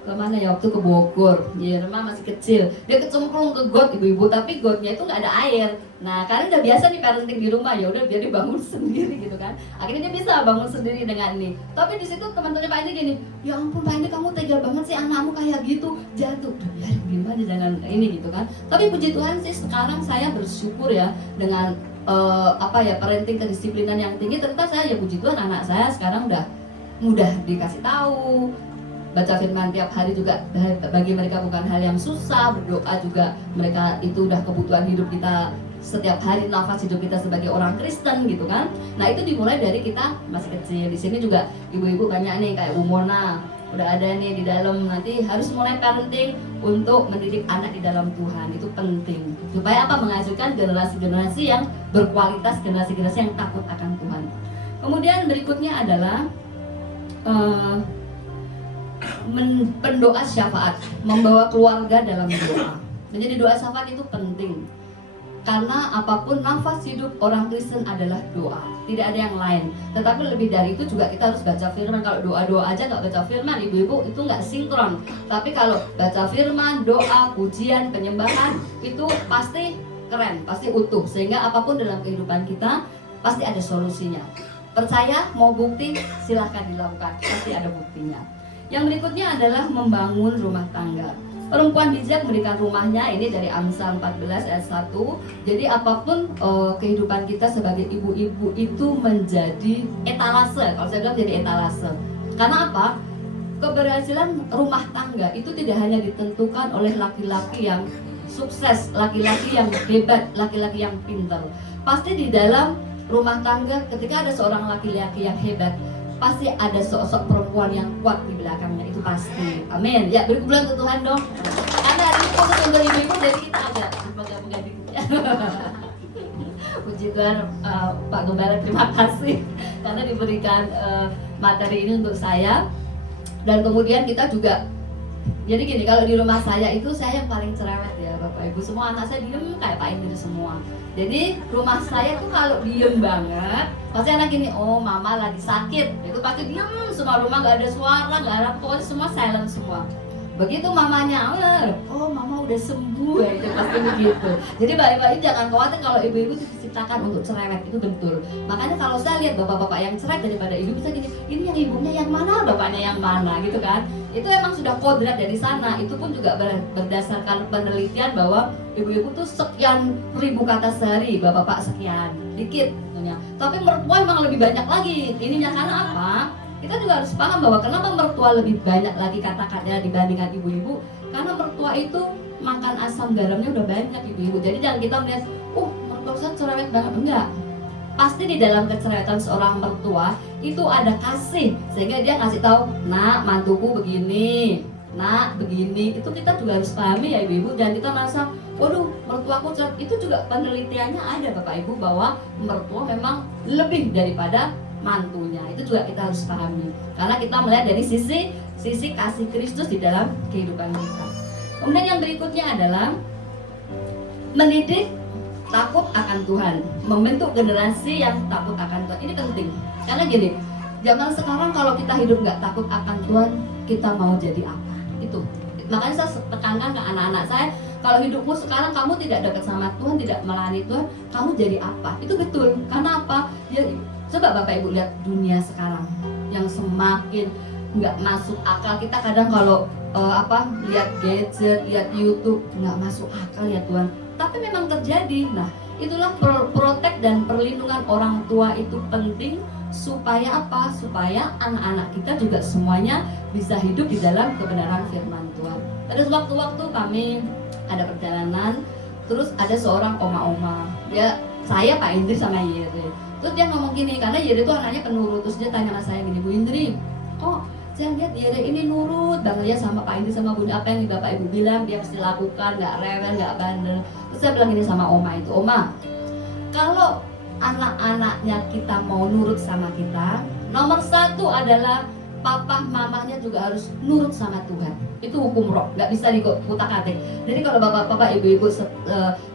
kemana ya, waktu ke Bogor. Irma masih kecil, dia kecemplung ke got ibu-ibu, tapi gotnya itu nggak ada air. Nah karena udah biasa nih parenting di rumah, ya udah biar dia bangun sendiri gitu kan. Akhirnya dia bisa bangun sendiri dengan ini. Tapi di situ teman-temannya Pak Indi gini, ya ampun Pak Indi, kamu tega banget sih, anakmu kayak gitu jatuh. Udah biarin gimana, jangan ini gitu kan. Tapi puji Tuhan sih sekarang saya bersyukur ya dengan parenting kedisiplinan yang tinggi. Ternyata saya ya puji Tuhan, anak saya sekarang udah mudah dikasih tahu. Baca firman tiap hari juga bagi mereka bukan hal yang susah. Berdoa juga mereka itu udah kebutuhan hidup kita setiap hari, nafas hidup kita sebagai orang Kristen gitu kan. Nah itu dimulai dari kita masih kecil. Di sini juga ibu-ibu banyak nih kayak Bu Mona udah ada nih di dalam. Nanti harus mulai parenting untuk mendidik anak di dalam Tuhan, itu penting supaya apa, menghasilkan generasi-generasi yang berkualitas, generasi-generasi yang takut akan Tuhan. Kemudian berikutnya adalah pendoa syafaat, membawa keluarga dalam doa. Menjadi doa syafaat itu penting karena apapun nafas hidup orang Kristen adalah doa, tidak ada yang lain. Tetapi lebih dari itu juga kita harus baca firman. Kalau doa-doa aja nggak baca firman, ibu-ibu, itu nggak sinkron. Tapi kalau baca firman, doa, pujian, penyembahan, itu pasti keren, pasti utuh. Sehingga apapun dalam kehidupan kita pasti ada solusinya. Percaya, mau bukti, silahkan dilakukan, pasti ada buktinya. Yang berikutnya adalah membangun rumah tangga. Perempuan bijak berikan rumahnya, ini dari Amsal 14 ayat 1. Jadi apapun kehidupan kita sebagai ibu-ibu itu menjadi etalase. Kalau saya bilang jadi etalase. Karena apa? Keberhasilan rumah tangga itu tidak hanya ditentukan oleh laki-laki yang sukses, laki-laki yang hebat, laki-laki yang pintar. Pasti di dalam rumah tangga ketika ada seorang laki-laki yang hebat, pasti ada sosok perempuan yang kuat di belakangnya, itu pasti. Amin. Ya, beri pujian untuk Tuhan dong. Karena hari ini khusus untuk ibu-ibu, jadi kita agak menggabung-gabung. Puji Tuhan, Pak Gembala, terima kasih karena diberikan materi ini untuk saya. Dan kemudian kita juga, jadi gini, kalau di rumah saya itu saya yang paling cerewet ya Bapak Ibu. Semua anak saya diem kayak Pak Indri semua. Jadi rumah saya tuh kalau diem banget, pasti anak gini, oh mama lagi sakit. Itu pasti diem, semua rumah gak ada suara, gak ada, pokoknya semua silent semua. Begitu mamanya, oh mama udah sembuh ya, itu pasti begitu. Jadi baik-baik jangan khawatir kalau ibu-ibu diciptakan untuk cerewet, itu betul. Makanya kalau saya lihat bapak-bapak yang cerewet daripada ibu, bisa gini, ini yang ibunya yang mana, bapaknya yang mana gitu kan. Itu emang sudah kodrat dari sana. Itu pun juga berdasarkan penelitian bahwa ibu-ibu tuh sekian ribu kata sehari, bapak-bapak sekian, dikit tentunya. Tapi mertua emang lebih banyak lagi. Ininya karena apa? Kita juga harus paham bahwa kenapa mertua lebih banyak lagi kata-katanya dibandingkan ibu-ibu. Karena mertua itu makan asam garamnya udah banyak ibu-ibu. Jadi jangan kita melihat, mertua saya cerewet banget, enggak. Pasti di dalam kecerewetan seorang mertua itu ada kasih, sehingga dia ngasih tahu, nak mantuku begini, nak begini. Itu kita juga harus pahami ya ibu-ibu. Dan kita merasa, waduh mertuaku cerewet. Itu juga penelitiannya ada Bapak Ibu bahwa mertua memang lebih daripada mantunya. Itu juga kita harus pahami karena kita melihat dari sisi kasih Kristus di dalam kehidupan kita. Kemudian yang berikutnya adalah mendidik takut akan Tuhan, membentuk generasi yang takut akan Tuhan. Ini penting karena gini, zaman sekarang kalau kita hidup nggak takut akan Tuhan, kita mau jadi apa? Itu makanya saya tekankan ke anak-anak saya, kalau hidupmu sekarang kamu tidak dekat sama Tuhan, tidak melayani Tuhan, kamu jadi apa? Itu betul. Karena apa? Coba Bapak Ibu lihat dunia sekarang yang semakin nggak masuk akal. Kita kadang kalau lihat gadget, lihat YouTube, nggak masuk akal ya Tuhan. Tapi memang terjadi. Nah, itulah protek dan perlindungan orang tua itu penting supaya apa? Supaya anak-anak kita juga semuanya bisa hidup di dalam kebenaran firman Tuhan. Pada sewaktu-waktu kami ada perjalanan, terus ada seorang oma-oma. Saya Pak Indri sama Yere. Terus dia ngomong gini, karena Yere itu anaknya penurut. Terus dia tanya sama saya gini, Bu Indri, kok saya lihat Yere ini nurut banget ya sama Pak Indri sama Bunda, apa yang Bapak Ibu bilang dia mesti lakukan, nggak rewel, nggak bandel. Terus saya bilang gini sama Oma itu, Oma, kalau anak-anaknya kita mau nurut sama kita, nomor satu adalah papa mamanya juga harus nurut sama Tuhan. Itu hukum roh, nggak bisa dikutak-atik. Jadi kalau bapak-bapak, ibu-ibu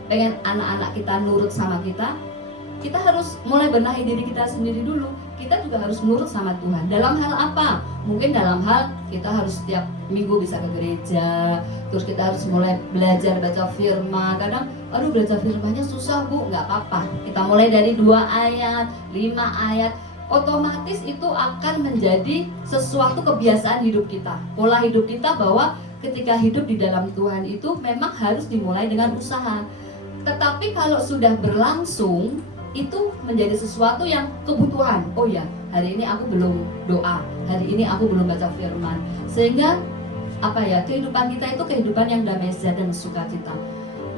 pengen anak-anak kita nurut sama kita, kita harus mulai benahi diri kita sendiri dulu. Kita juga harus nurut sama Tuhan. Dalam hal apa? Mungkin dalam hal kita harus setiap minggu bisa ke gereja, terus kita harus mulai belajar baca firman. Kadang, aduh belajar firmannya susah bu, nggak apa-apa. Kita mulai dari 2 ayat, 5 ayat, otomatis itu akan menjadi sesuatu kebiasaan hidup kita. Pola hidup kita bahwa ketika hidup di dalam Tuhan itu memang harus dimulai dengan usaha. Tetapi kalau sudah berlangsung, itu menjadi sesuatu yang kebutuhan. Oh ya, hari ini aku belum doa, hari ini aku belum baca firman. Sehingga apa ya, kehidupan kita itu kehidupan yang damai sejahtera dan sukacita.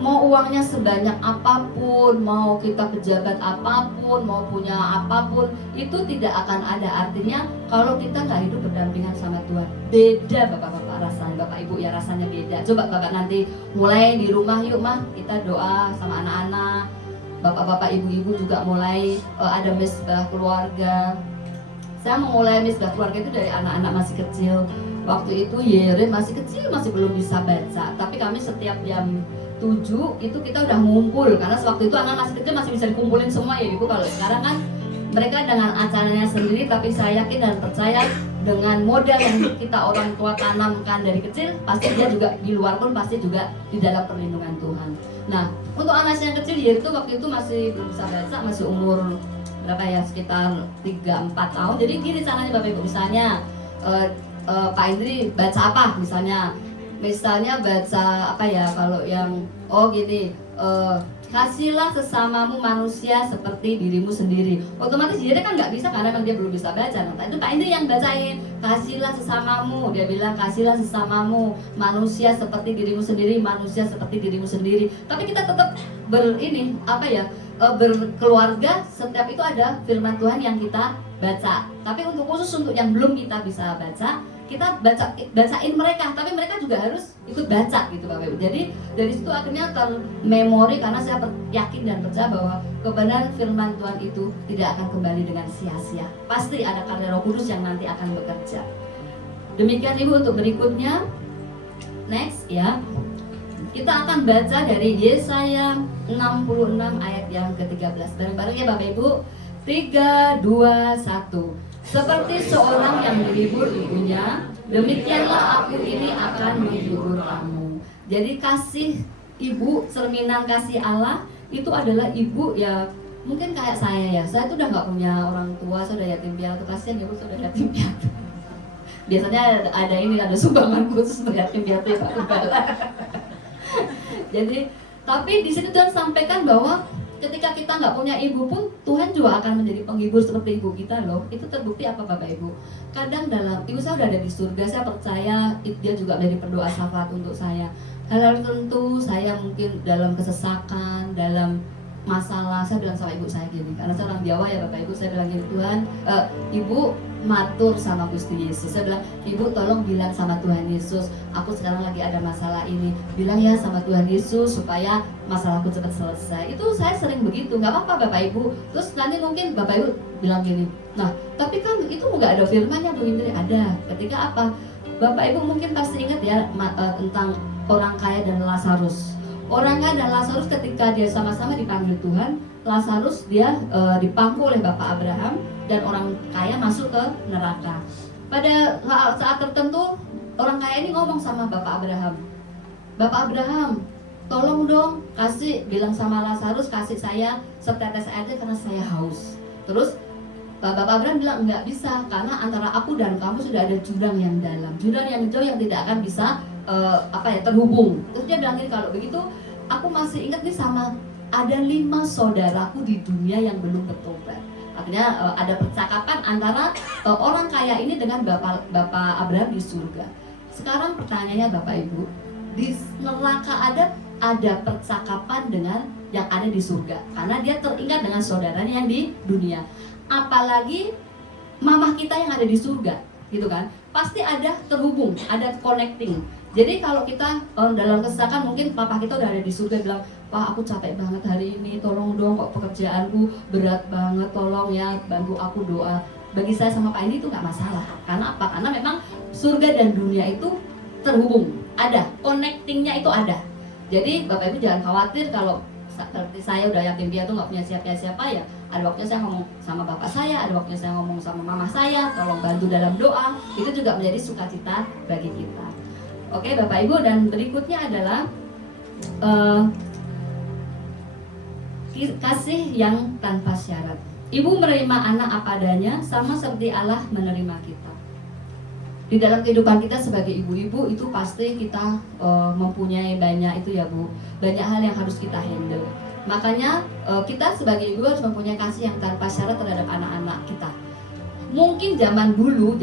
Mau uangnya sebanyak apapun, mau kita pejabat apapun, mau punya apapun, itu tidak akan ada artinya kalau kita nggak hidup berdampingan sama Tuhan. Beda bapak-bapak rasanya, bapak ibu ya rasanya beda. Coba bapak nanti mulai di rumah yuk mah, kita doa sama anak-anak. Bapak-bapak ibu-ibu juga mulai ada misbah keluarga. Saya memulai misbah keluarga itu dari anak-anak masih kecil. Waktu itu Yere masih kecil, masih belum bisa baca. Tapi kami setiap jam 7 itu kita udah ngumpul. Karena waktu itu anak masih kecil masih bisa dikumpulin semua ya ibu. Kalau sekarang kan mereka dengan acaranya sendiri. Tapi saya yakin dan percaya dengan modal yang kita orang tua tanamkan dari kecil, pasti dia juga di luar pun pasti juga di dalam perlindungan Tuhan. Nah, untuk anak yang kecil yaitu waktu itu masih belum bisa baca, masih umur berapa ya, sekitar 3-4 tahun. Jadi gini caranya Bapak Ibu, misalnya Pak Indri baca apa misalnya baca apa ya, kalau yang gini, kasihlah sesamamu manusia seperti dirimu sendiri. Otomatis dia kan nggak bisa karena memang dia belum bisa baca. Nah itu Pak Indri yang bacain, kasihlah sesamamu. Dia bilang kasihlah sesamamu manusia seperti dirimu sendiri, manusia seperti dirimu sendiri. Tapi kita tetap berkeluarga, setiap itu ada firman Tuhan yang kita baca. Tapi untuk khusus untuk yang belum kita bisa baca, kita bacain mereka, tapi mereka juga harus ikut baca gitu Bapak Ibu. Jadi dari situ akhirnya termemori, karena saya yakin dan percaya bahwa kebenaran firman Tuhan itu tidak akan kembali dengan sia-sia. Pasti ada karya Roh Kudus yang nanti akan bekerja. Demikian Ibu untuk berikutnya. Next ya. Kita akan baca dari Yesaya 66 ayat yang ke-13. Bareng-bareng ya Bapak Ibu. 3, 2, 1. Seperti seorang yang menghibur ibunya, demikianlah aku ini akan menghibur kamu. Jadi kasih ibu, cerminan kasih Allah itu adalah ibu ya. Mungkin kayak saya ya, saya tuh udah nggak punya orang tua, saya udah yatim piatu. Kasihan ibu sudah yatim piatu. Biasanya ada sumbangan khusus untuk yatim piatu ya Pak Gembala. Jadi, tapi di situ Tuhan sampaikan bahwa ketika kita nggak punya ibu pun, Tuhan juga akan menjadi penghibur seperti ibu kita loh. Itu terbukti apa Bapak Ibu? Kadang dalam, ibu saya udah ada di surga, saya percaya dia juga menjadi pendoa syafaat untuk saya. Hal-hal tertentu saya mungkin dalam kesesakan, dalam masalah, saya bilang sama ibu saya gini, karena saya orang Jawa ya Bapak Ibu, saya bilang gini, Tuhan, ibu matur sama Gusti Yesus. Saya bilang, ibu tolong bilang sama Tuhan Yesus, aku sekarang lagi ada masalah ini, bilang ya sama Tuhan Yesus supaya masalahku cepat selesai. Itu saya sering begitu, nggak apa-apa Bapak Ibu. Terus nanti mungkin Bapak Ibu bilang gini, nah tapi kan itu nggak ada firmannya Bu Indri. Ada. Ketika apa? Bapak Ibu mungkin pasti ingat ya tentang orang kaya dan Lazarus. Orang kaya dan Lazarus ketika dia sama-sama dipanggil Tuhan, Lazarus dia dipangku oleh Bapak Abraham, dan orang kaya masuk ke neraka. Pada saat tertentu orang kaya ini ngomong sama Bapak Abraham, Bapak Abraham, tolong dong bilang sama Lazarus kasih saya setetes air karena saya haus. Terus Bapak Abraham bilang nggak bisa, karena antara aku dan kamu sudah ada jurang yang dalam, jurang yang jauh yang tidak akan bisa terhubung. Terus dia bilang gini, kalau begitu aku masih ingat nih sama ada 5 saudaraku di dunia yang belum bertobat. Artinya ada percakapan antara orang kaya ini dengan Bapak Abraham di surga. Sekarang pertanyaannya Bapak Ibu, di neraka ada percakapan dengan yang ada di surga, karena dia teringat dengan saudaranya yang di dunia. Apalagi mamah kita yang ada di surga, gitu kan? Pasti ada terhubung, ada connecting. Jadi kalau kita dalam kesesakan, mungkin papa kita udah ada di surga bilang, Pak aku capek banget hari ini, tolong dong kok pekerjaanku berat banget, tolong ya bantu aku doa. Bagi saya sama Pak ini itu nggak masalah. Karena apa? Karena memang surga dan dunia itu terhubung, ada connectingnya itu ada. Jadi Bapak Ibu jangan khawatir kalau seperti saya udah yakin dia tuh nggak punya siapa-siapa ya, ada waktunya saya ngomong sama bapak saya, ada waktunya saya ngomong sama mama saya, tolong bantu dalam doa, itu juga menjadi sukacita bagi kita. Oke Bapak Ibu, dan berikutnya adalah kasih yang tanpa syarat. Ibu menerima anak apa adanya sama seperti Allah menerima kita. Di dalam kehidupan kita sebagai ibu-ibu itu pasti kita mempunyai banyak itu ya Bu, banyak hal yang harus kita handle. Makanya kita sebagai ibu harus mempunyai kasih yang tanpa syarat terhadap anak-anak kita. Mungkin zaman dulu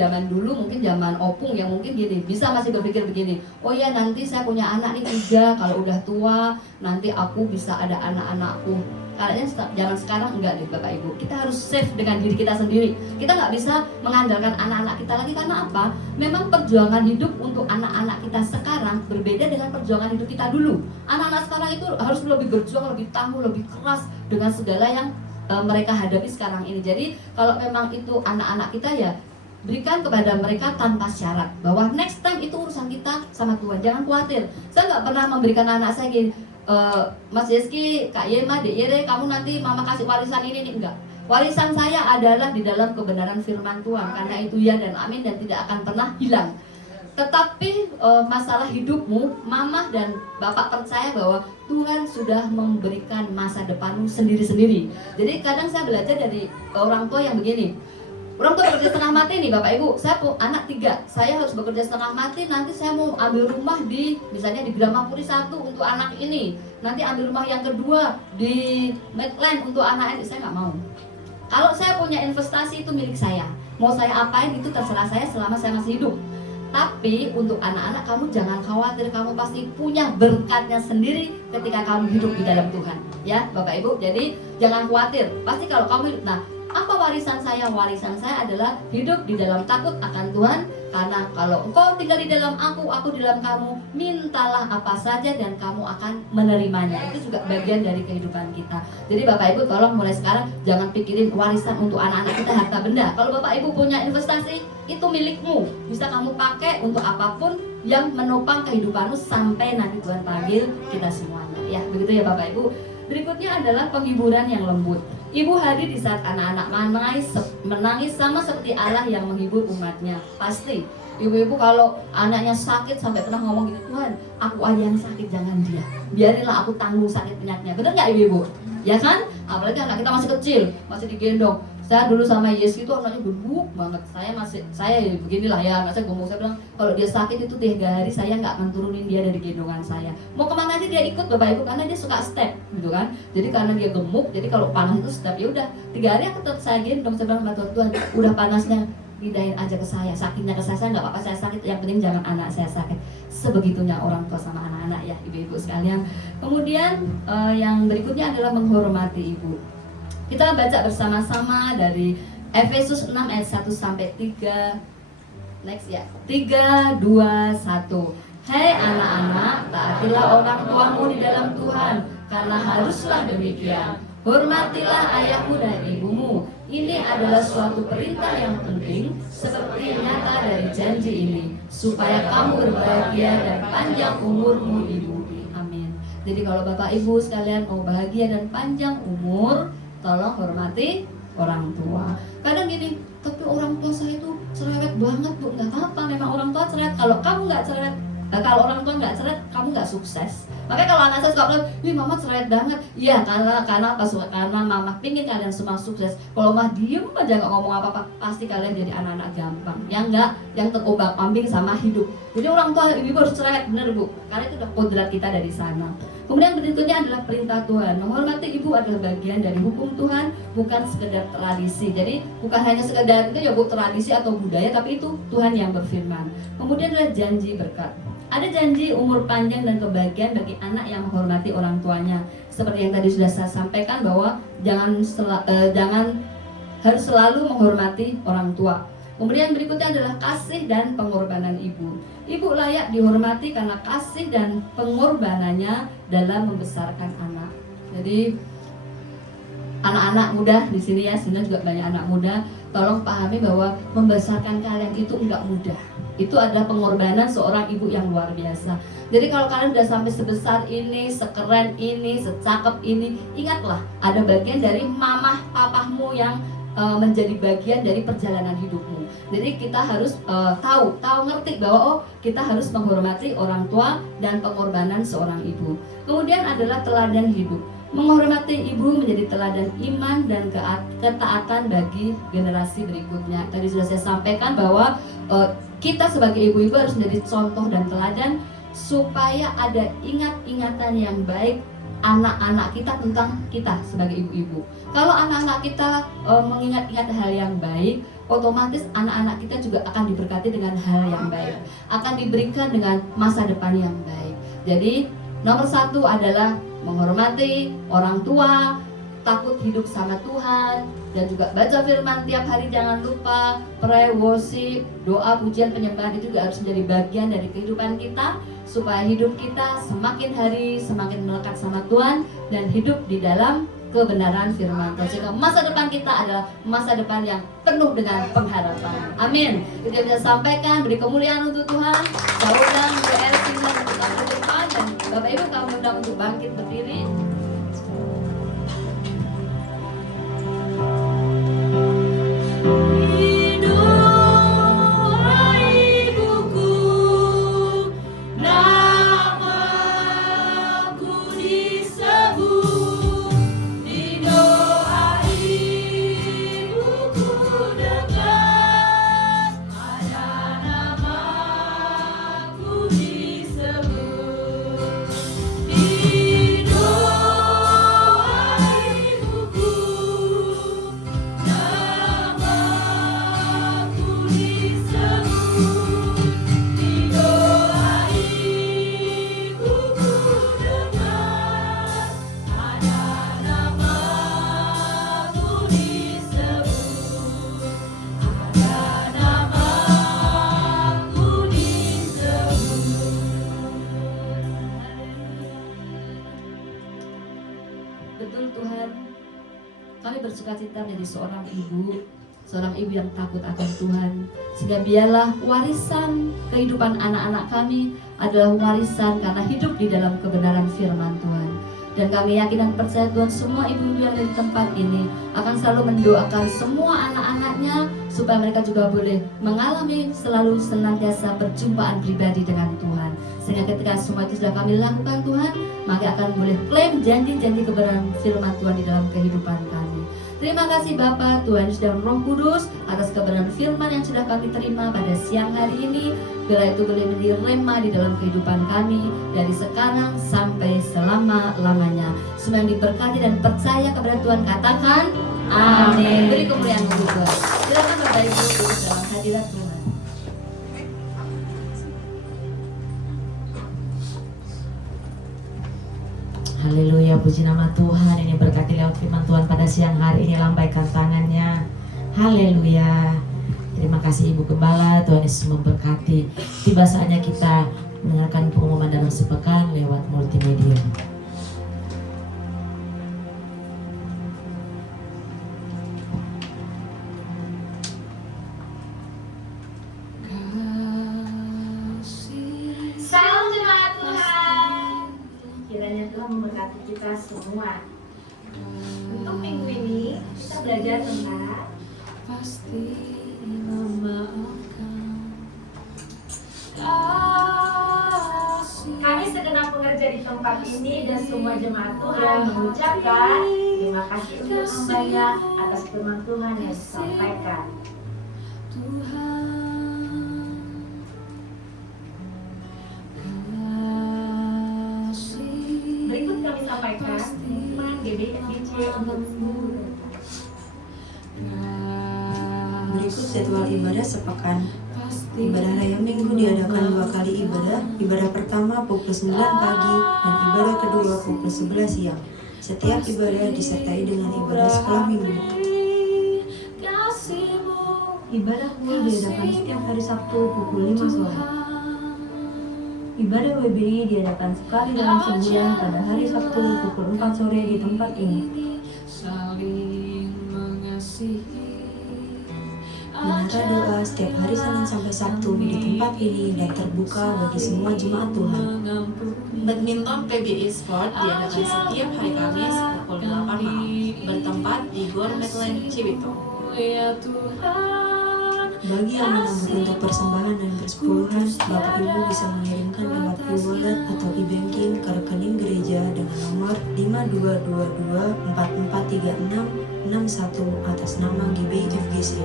mungkin zaman opung yang mungkin gini, bisa masih berpikir begini, oh ya nanti saya punya anak nih 3, kalau udah tua nanti aku bisa ada anak-anakku. Kayaknya zaman sekarang enggak deh Bapak Ibu, kita harus save dengan diri kita sendiri. Kita nggak bisa mengandalkan anak-anak kita lagi, karena apa? Memang perjuangan hidup untuk anak-anak kita sekarang berbeda dengan perjuangan hidup kita dulu. Anak-anak sekarang itu harus lebih berjuang, lebih tangguh, lebih keras dengan segala yang mereka hadapi sekarang ini. Jadi kalau memang itu anak-anak kita ya berikan kepada mereka tanpa syarat, bahwa next time itu urusan kita sama Tuhan, jangan khawatir. Saya nggak pernah memberikan anak saya gini, Mas Yeski, Kak Yema, Dek Yere, kamu nanti mama kasih warisan ini nih, enggak. Warisan saya adalah di dalam kebenaran firman Tuhan, karena itu ya dan amin dan tidak akan pernah hilang. Tetapi masalah hidupmu, mama dan bapak percaya bahwa Tuhan sudah memberikan masa depanmu sendiri-sendiri. Jadi kadang saya belajar dari orang tua yang begini, orang tua bekerja setengah mati nih Bapak Ibu, saya anak 3, saya harus bekerja setengah mati, nanti saya mau ambil rumah di, misalnya di Gramapuri 1 untuk anak ini, nanti ambil rumah yang kedua di Medland untuk anak ini, saya nggak mau. Kalau saya punya investasi itu milik saya, mau saya apain itu terserah saya selama saya masih hidup. Tapi untuk anak-anak kamu jangan khawatir, kamu pasti punya berkatnya sendiri ketika kamu hidup di dalam Tuhan, ya Bapak Ibu. Jadi jangan khawatir, pasti kalau kamu hidup, nah apa warisan saya? Warisan saya adalah hidup di dalam takut akan Tuhan. Karena kalau engkau tinggal di dalam aku di dalam kamu, mintalah apa saja dan kamu akan menerimanya. Itu juga bagian dari kehidupan kita. Jadi Bapak Ibu tolong mulai sekarang jangan pikirin warisan untuk anak-anak kita harta benda. Kalau Bapak Ibu punya investasi, itu milikmu, bisa kamu pakai untuk apapun yang menopang kehidupanmu sampai nanti Tuhan panggil kita semuanya. Ya begitu ya Bapak Ibu. Berikutnya adalah penghiburan yang lembut. Ibu hadir di saat anak-anak menangis sama seperti Allah yang menghibur umatnya. Pasti ibu-ibu kalau anaknya sakit sampai pernah ngomong gitu, Tuhan aku aja yang sakit, jangan dia, biarinlah aku tanggung sakit penyakitnya. Bener nggak ibu-ibu? Ya kan? Apalagi anak kita masih kecil, masih digendong. Saya dulu sama Yeski itu anaknya gemuk banget. Saya ya beginilah ya, anak saya gemuk. Saya bilang kalau dia sakit itu 3 hari saya nggak akan turunin dia dari gendongan saya. Mau kemana aja dia ikut Bapak Ibu, karena dia suka step gitu kan. Jadi karena dia gemuk, jadi kalau panas itu step, ya udah 3 hari aku tetap saya gendong. Saya bilang Tuhan, udah panasnya pindahin aja ke saya, sakitnya ke saya nggak apa-apa, saya sakit, yang penting jangan anak saya sakit. Sebegitunya orang tua sama anak-anak ya ibu-ibu sekalian. Kemudian yang berikutnya adalah menghormati ibu. Kita baca bersama-sama dari Efesus 6 ayat 1 sampai 3. Next ya. 3, 2, 1. Hai anak-anak, taatilah orang tuamu di dalam Tuhan, karena haruslah demikian. Hormatilah ayahmu dan ibumu. Ini adalah suatu perintah yang penting, seperti nyata dari janji ini, supaya kamu berbahagia dan panjang umurmu di bumi. Amin. Jadi kalau Bapak Ibu sekalian mau bahagia dan panjang umur, tolong hormati orang tua. Kadang gini, tapi orang tua saya itu cerewet banget Bu. Nggak apa-apa, memang orang tua cerewet. Kalau kamu nggak cerewet, kalau orang tua nggak cerewet, kamu nggak sukses. Makanya kalau anak saya suka bilang, "Wih, mama cerewet banget." Iya, karena mama pingin kalian semua sukses. Kalau mah diem aja nggak ngomong apa-apa, pasti kalian jadi anak-anak gampang. Yang nggak, yang terombang-ambing sama hidup. Jadi orang tua ibu harus cerewet, bener Bu. Karena itu udah kodrat kita dari sana. Kemudian berikutnya adalah perintah Tuhan. Menghormati ibu adalah bagian dari hukum Tuhan, bukan sekedar tradisi. Jadi bukan hanya sekedar itu ya Bu, tradisi atau budaya, tapi itu Tuhan yang berfirman. Kemudian adalah janji berkat. Ada janji umur panjang dan kebahagiaan bagi anak yang menghormati orang tuanya. Seperti yang tadi sudah saya sampaikan bahwa jangan harus selalu menghormati orang tua. Kemudian berikutnya adalah kasih dan pengorbanan ibu. Ibu layak dihormati karena kasih dan pengorbanannya dalam membesarkan anak. Jadi anak-anak muda di sini ya, sini juga banyak anak muda. Tolong pahami bahwa membesarkan kalian itu enggak mudah. Itu adalah pengorbanan seorang ibu yang luar biasa. Jadi kalau kalian udah sampai sebesar ini, sekeren ini, secakep ini, ingatlah ada bagian dari mamah papahmu yang menjadi bagian dari perjalanan hidupmu. Jadi kita harus tahu ngerti bahwa kita harus menghormati orang tua dan pengorbanan seorang ibu. Kemudian adalah teladan hidup. Menghormati ibu menjadi teladan iman dan ketaatan bagi generasi berikutnya. Tadi sudah saya sampaikan bahwa kita sebagai ibu-ibu harus menjadi contoh dan teladan supaya ada ingatan yang baik anak-anak kita tentang kita sebagai ibu-ibu. Kalau anak-anak kita mengingat-ingat hal yang baik, otomatis anak-anak kita juga akan diberkati dengan hal yang baik, akan diberikan dengan masa depan yang baik. Jadi nomor satu adalah menghormati orang tua, takut hidup sama Tuhan, dan juga baca firman tiap hari. Jangan lupa pray, worship, doa, pujian, penyembahan itu juga harus menjadi bagian dari kehidupan kita, supaya hidup kita semakin hari semakin melekat sama Tuhan dan hidup di dalam kebenaran firman Tuhan, sehingga masa depan kita adalah masa depan yang penuh dengan pengharapan. Amin. Itu yang bisa sampaikan. Beri kemuliaan untuk Tuhan. Saya undang BR Sinar untuk tampil di depan, dan Bapak Ibu kami undang untuk bangkit berdiri. Betul Tuhan, kami bersukacita menjadi seorang ibu yang takut akan Tuhan, sehingga biarlah warisan kehidupan anak-anak kami adalah warisan karena hidup di dalam kebenaran firman Tuhan. Dan kami yakin dan percaya Tuhan, semua ibu-ibu yang ada di tempat ini akan selalu mendoakan semua anak-anaknya supaya mereka juga boleh mengalami selalu senantiasa perjumpaan pribadi dengan Tuhan. Sehingga ketika semua itu sudah kami lakukan Tuhan, maka akan boleh klaim janji-janji kebenaran firman Tuhan di dalam kehidupan kami. Terima kasih Bapa, Tuhan dan Roh Kudus atas kebenaran firman yang sudah kami terima pada siang hari ini. Bila itu boleh menjadi rema di dalam kehidupan kami dari sekarang sampai selama-lamanya. Semua yang diberkati dan percaya kepada Tuhan katakan amin. Beri kemuliaan untuk Tuhan. Silakan Bapak Ibu duduk dalam hadirat Tuhan. Haleluya, puji nama Tuhan. Ini berkati lewat firman Tuhan pada siang hari ini. Lambaikan tangannya. Haleluya. Terima kasih Ibu Gembala. Tuhan Yesus memberkati. Tiba saatnya kita mendengarkan pengumuman dalam sepekan lewat multimedia. Salam jemaat Tuhan. Kiranya Tuhan memberkati kita semua. Untuk minggu ini kita belajar tentang kami segenap pekerja di tempat ini dan semua jemaat Tuhan mengucapkan terima kasih untuk hambanya atas firman Tuhan yang disampaikan. Berikut kami sampaikan pengumuman GBMGC untuk seluruh. Berikut jadwal ibadah sepekan. Ibadah raya minggu diadakan 2 kali ibadah. Ibadah pertama pukul 9 pagi dan ibadah kedua pukul 11 siang. Setiap ibadah disertai dengan ibadah sekolah minggu. Ibadah full diadakan setiap hari Sabtu pukul 5 sore. Ibadah WBI diadakan sekali dalam sebulan pada hari Sabtu pukul 4 sore di tempat ini. Menara doa setiap hari Senin sampai Sabtu di tempat ini dan terbuka bagi semua jemaat Tuhan. Badminton PBI Sport diadakan setiap hari Kamis pukul 8 malam, bertempat di Gor Medland Cibitung. Ya Tuhan, Bagi yang menabur untuk persembahan dan persepuluhan, Bapak Ibu bisa mengirimkan lewat e-wallet atau e-banking ke rekening gereja dengan nomor 5222443661 atas nama GBI FGC.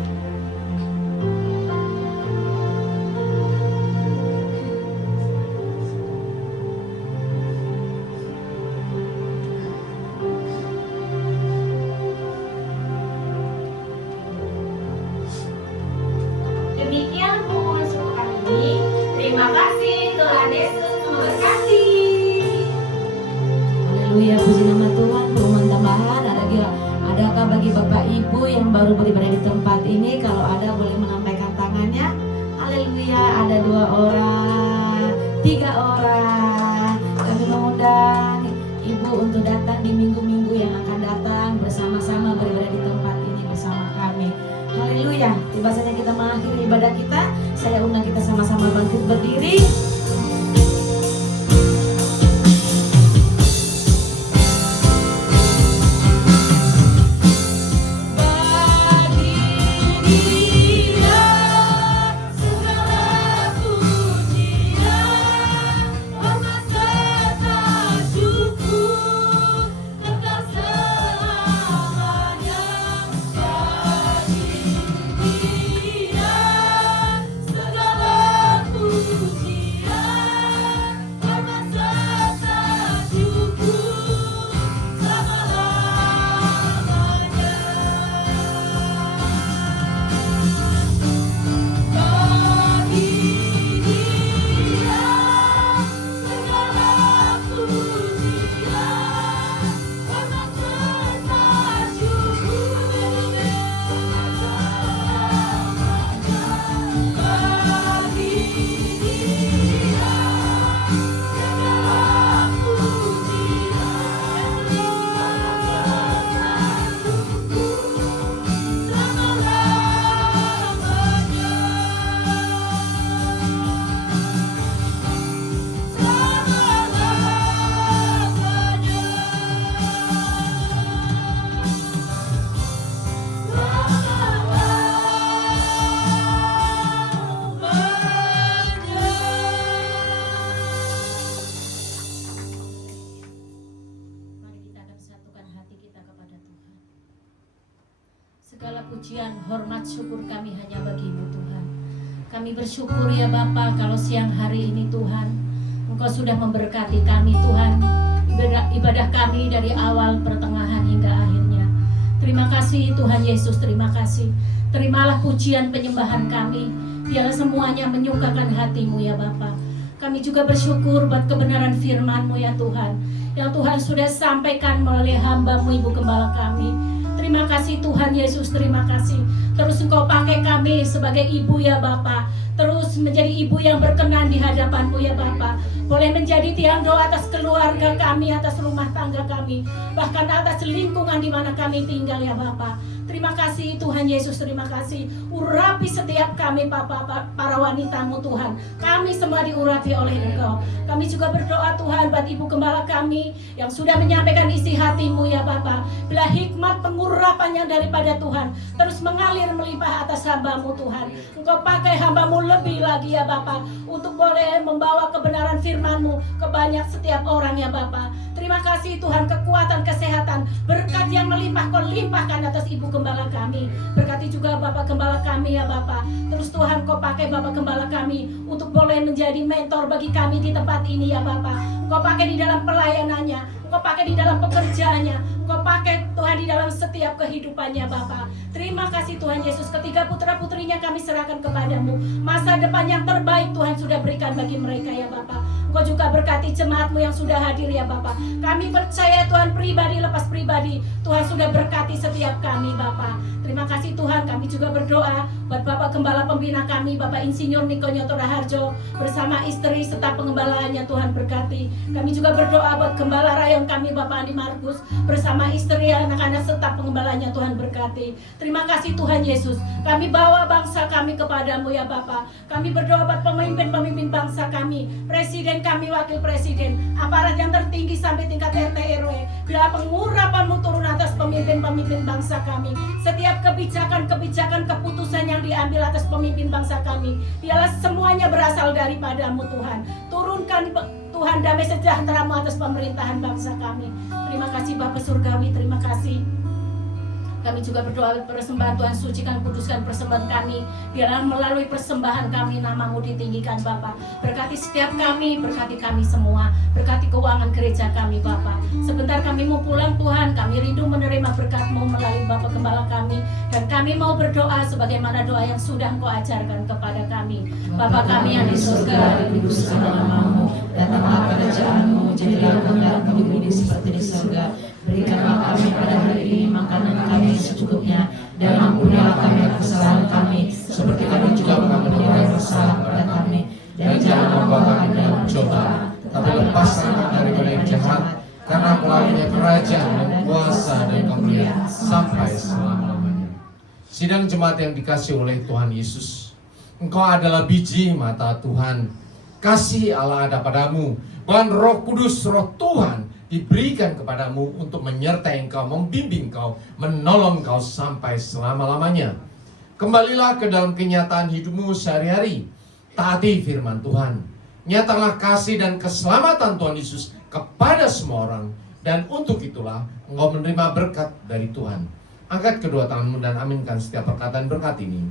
Demikian hubungan suku kami ini. Terima kasih, Tuhan Yesus memberkati. Haleluya, puji nama Tuhan. Pengumuman tambahan, adakah bagi Bapak Ibu yang baru beribadah di tempat ini? Kalau ada boleh menambahkan tangannya. Haleluya, ada 2 orang, 3 orang. Kami mengundang Ibu untuk datang di minggu-minggu yang akan datang bersama-sama beribadah di tempat ini bersama kami. Haleluya, tiba saatnya kita mengakhiri ibadah kita. Saya undang kita sama-sama bangkit berdiri. Segala pujian, hormat, syukur kami hanya bagi-Mu Tuhan. Kami bersyukur ya Bapa kalau siang hari ini Tuhan Engkau sudah memberkati kami Tuhan, ibadah kami dari awal, pertengahan hingga akhirnya. Terima kasih Tuhan Yesus, terima kasih. Terimalah pujian penyembahan kami, biarlah semuanya menyukakan hati-Mu ya Bapa. Kami juga bersyukur buat kebenaran firman-Mu ya Tuhan, yang Tuhan sudah sampaikan melalui hamba-Mu Ibu Gembala kami. Terima kasih Tuhan Yesus, terima kasih. Terus Engkau pakai kami sebagai ibu ya Bapa. Terus menjadi ibu yang berkenan di hadapan-Mu ya Bapa. Boleh menjadi tiang doa atas keluarga kami, atas rumah tangga kami, bahkan atas lingkungan di mana kami tinggal ya Bapa. Terima kasih Tuhan Yesus, terima kasih. Urapi setiap kami para wanita-Mu Tuhan. Kami semua diurapi oleh Engkau. Kami juga berdoa Tuhan buat Ibu Gembala kami yang sudah menyampaikan isi hati-Mu ya Bapa. Bila hikmat pengurapan yang daripada Tuhan terus mengalir melimpah atas hamba-Mu Tuhan. Engkau pakai hamba-Mu lebih lagi ya Bapa, untuk boleh membawa kebenaran firman-Mu ke banyak setiap orang ya Bapa. Terima kasih Tuhan, kekuatan, kesehatan, berkat yang melimpah Kau limpahkan atas Ibu Gembala kami. Berkati juga Bapak Gembala kami ya Bapa. Terus Tuhan Kau pakai Bapak Gembala kami untuk boleh menjadi mentor bagi kami di tempat ini ya Bapa. Engkau pakai di dalam pelayanannya, Engkau pakai di dalam pekerjaannya, Engkau pakai Tuhan di dalam setiap kehidupannya Bapa. Terima kasih Tuhan Yesus, ketiga putra-putrinya kami serahkan kepadamu. Masa depan yang terbaik Tuhan sudah berikan bagi mereka ya Bapa. Engkau juga berkati jemaat-Mu yang sudah hadir ya Bapa. Kami percaya Tuhan, pribadi lepas pribadi Tuhan sudah berkati setiap kami Bapa. Terima Terima kasih Tuhan, kami juga berdoa buat Bapak Gembala Pembina kami, Bapak Insinyur Niko Nyoto Raharjo, bersama istri serta pengembalaannya, Tuhan berkati. Kami juga berdoa buat Gembala Rayon kami, Bapak Andi Markus, bersama istri, anak-anak serta pengembalaannya, Tuhan berkati. Terima kasih Tuhan Yesus, kami bawa bangsa kami kepadamu ya Bapak. Kami berdoa buat pemimpin-pemimpin bangsa kami, presiden kami, wakil presiden, aparat yang tertinggi sampai tingkat RT RW. Bila pengurapan-Mu turun atas pemimpin-pemimpin bangsa kami, setiap kebijakan-kebijakan keputusan yang diambil atas pemimpin bangsa kami, biarlah semuanya berasal daripada-Mu Tuhan. Turunkan Tuhan damai sejahtera-Mu atas pemerintahan bangsa kami. Terima kasih Bapa Surgawi, terima kasih. Kami juga berdoa persembahan Tuhan, sucikan, kuduskan persembahan kami. Biarlah melalui persembahan kami nama-Mu ditinggikan Bapa. Berkati setiap kami, berkati kami semua. Berkati keuangan gereja kami Bapa. Sebentar kami mau pulang Tuhan, kami rindu menerima berkat-Mu melalui Bapa Gembala kami. Dan kami mau berdoa sebagaimana doa yang sudah Engkau ajarkan kepada kami. Bapa kami yang di surga, dikuduskan nama-Mu. Datanglah kerajaan-Mu, jadilah kehendak-Mu di bumi seperti di surga. Berikanlah kami pada hari ini makanan kami secukupnya, dan ampunilah kami kesalahan kami, seperti kami juga mengampuni orang yang bersalah kepada kami. Dan jangan membawa kami dalam mencoba, tapi lepaskan kami daripada yang jahat, karena Engkau kerajaan dan kuasa dan kemuliaan sampai selama-lamanya. Sidang jemaat yang dikasihi oleh Tuhan Yesus, Engkau adalah biji mata Tuhan. Kasih Allah ada padamu, dan Roh Kudus, Roh Tuhan diberikan kepadamu untuk menyertai engkau, membimbing engkau, menolong engkau sampai selama-lamanya. Kembalilah ke dalam kenyataan hidupmu sehari-hari. Taati firman Tuhan. Nyatalah kasih dan keselamatan Tuhan Yesus kepada semua orang. Dan untuk itulah engkau menerima berkat dari Tuhan. Angkat kedua tanganmu dan aminkan setiap perkataan berkat ini.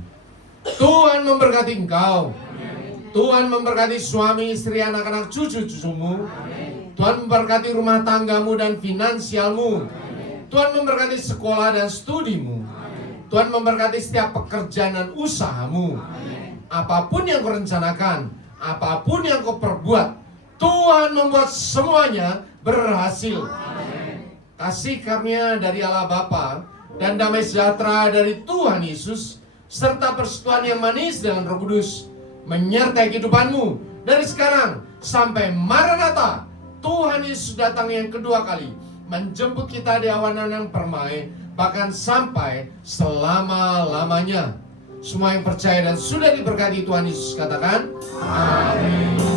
Tuhan memberkati engkau. Tuhan memberkati suami, istri, anak-anak, cucu-cucumu. Tuhan memberkati rumah tanggamu dan finansialmu. Tuhan memberkati sekolah dan studimu. Tuhan memberkati setiap pekerjaan dan usahamu. Apapun yang kau rencanakan, apapun yang kau perbuat, Tuhan membuat semuanya berhasil. Kasih karunia dari Allah Bapa dan damai sejahtera dari Tuhan Yesus, serta persekutuan yang manis dengan Roh Kudus menyertai kehidupanmu dari sekarang sampai Maranatha. Tuhan Yesus datang yang kedua kali, menjemput kita di awan yang permai, bahkan sampai selama-lamanya. Semua yang percaya dan sudah diberkati Tuhan Yesus katakan amin.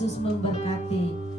Yesus memberkati.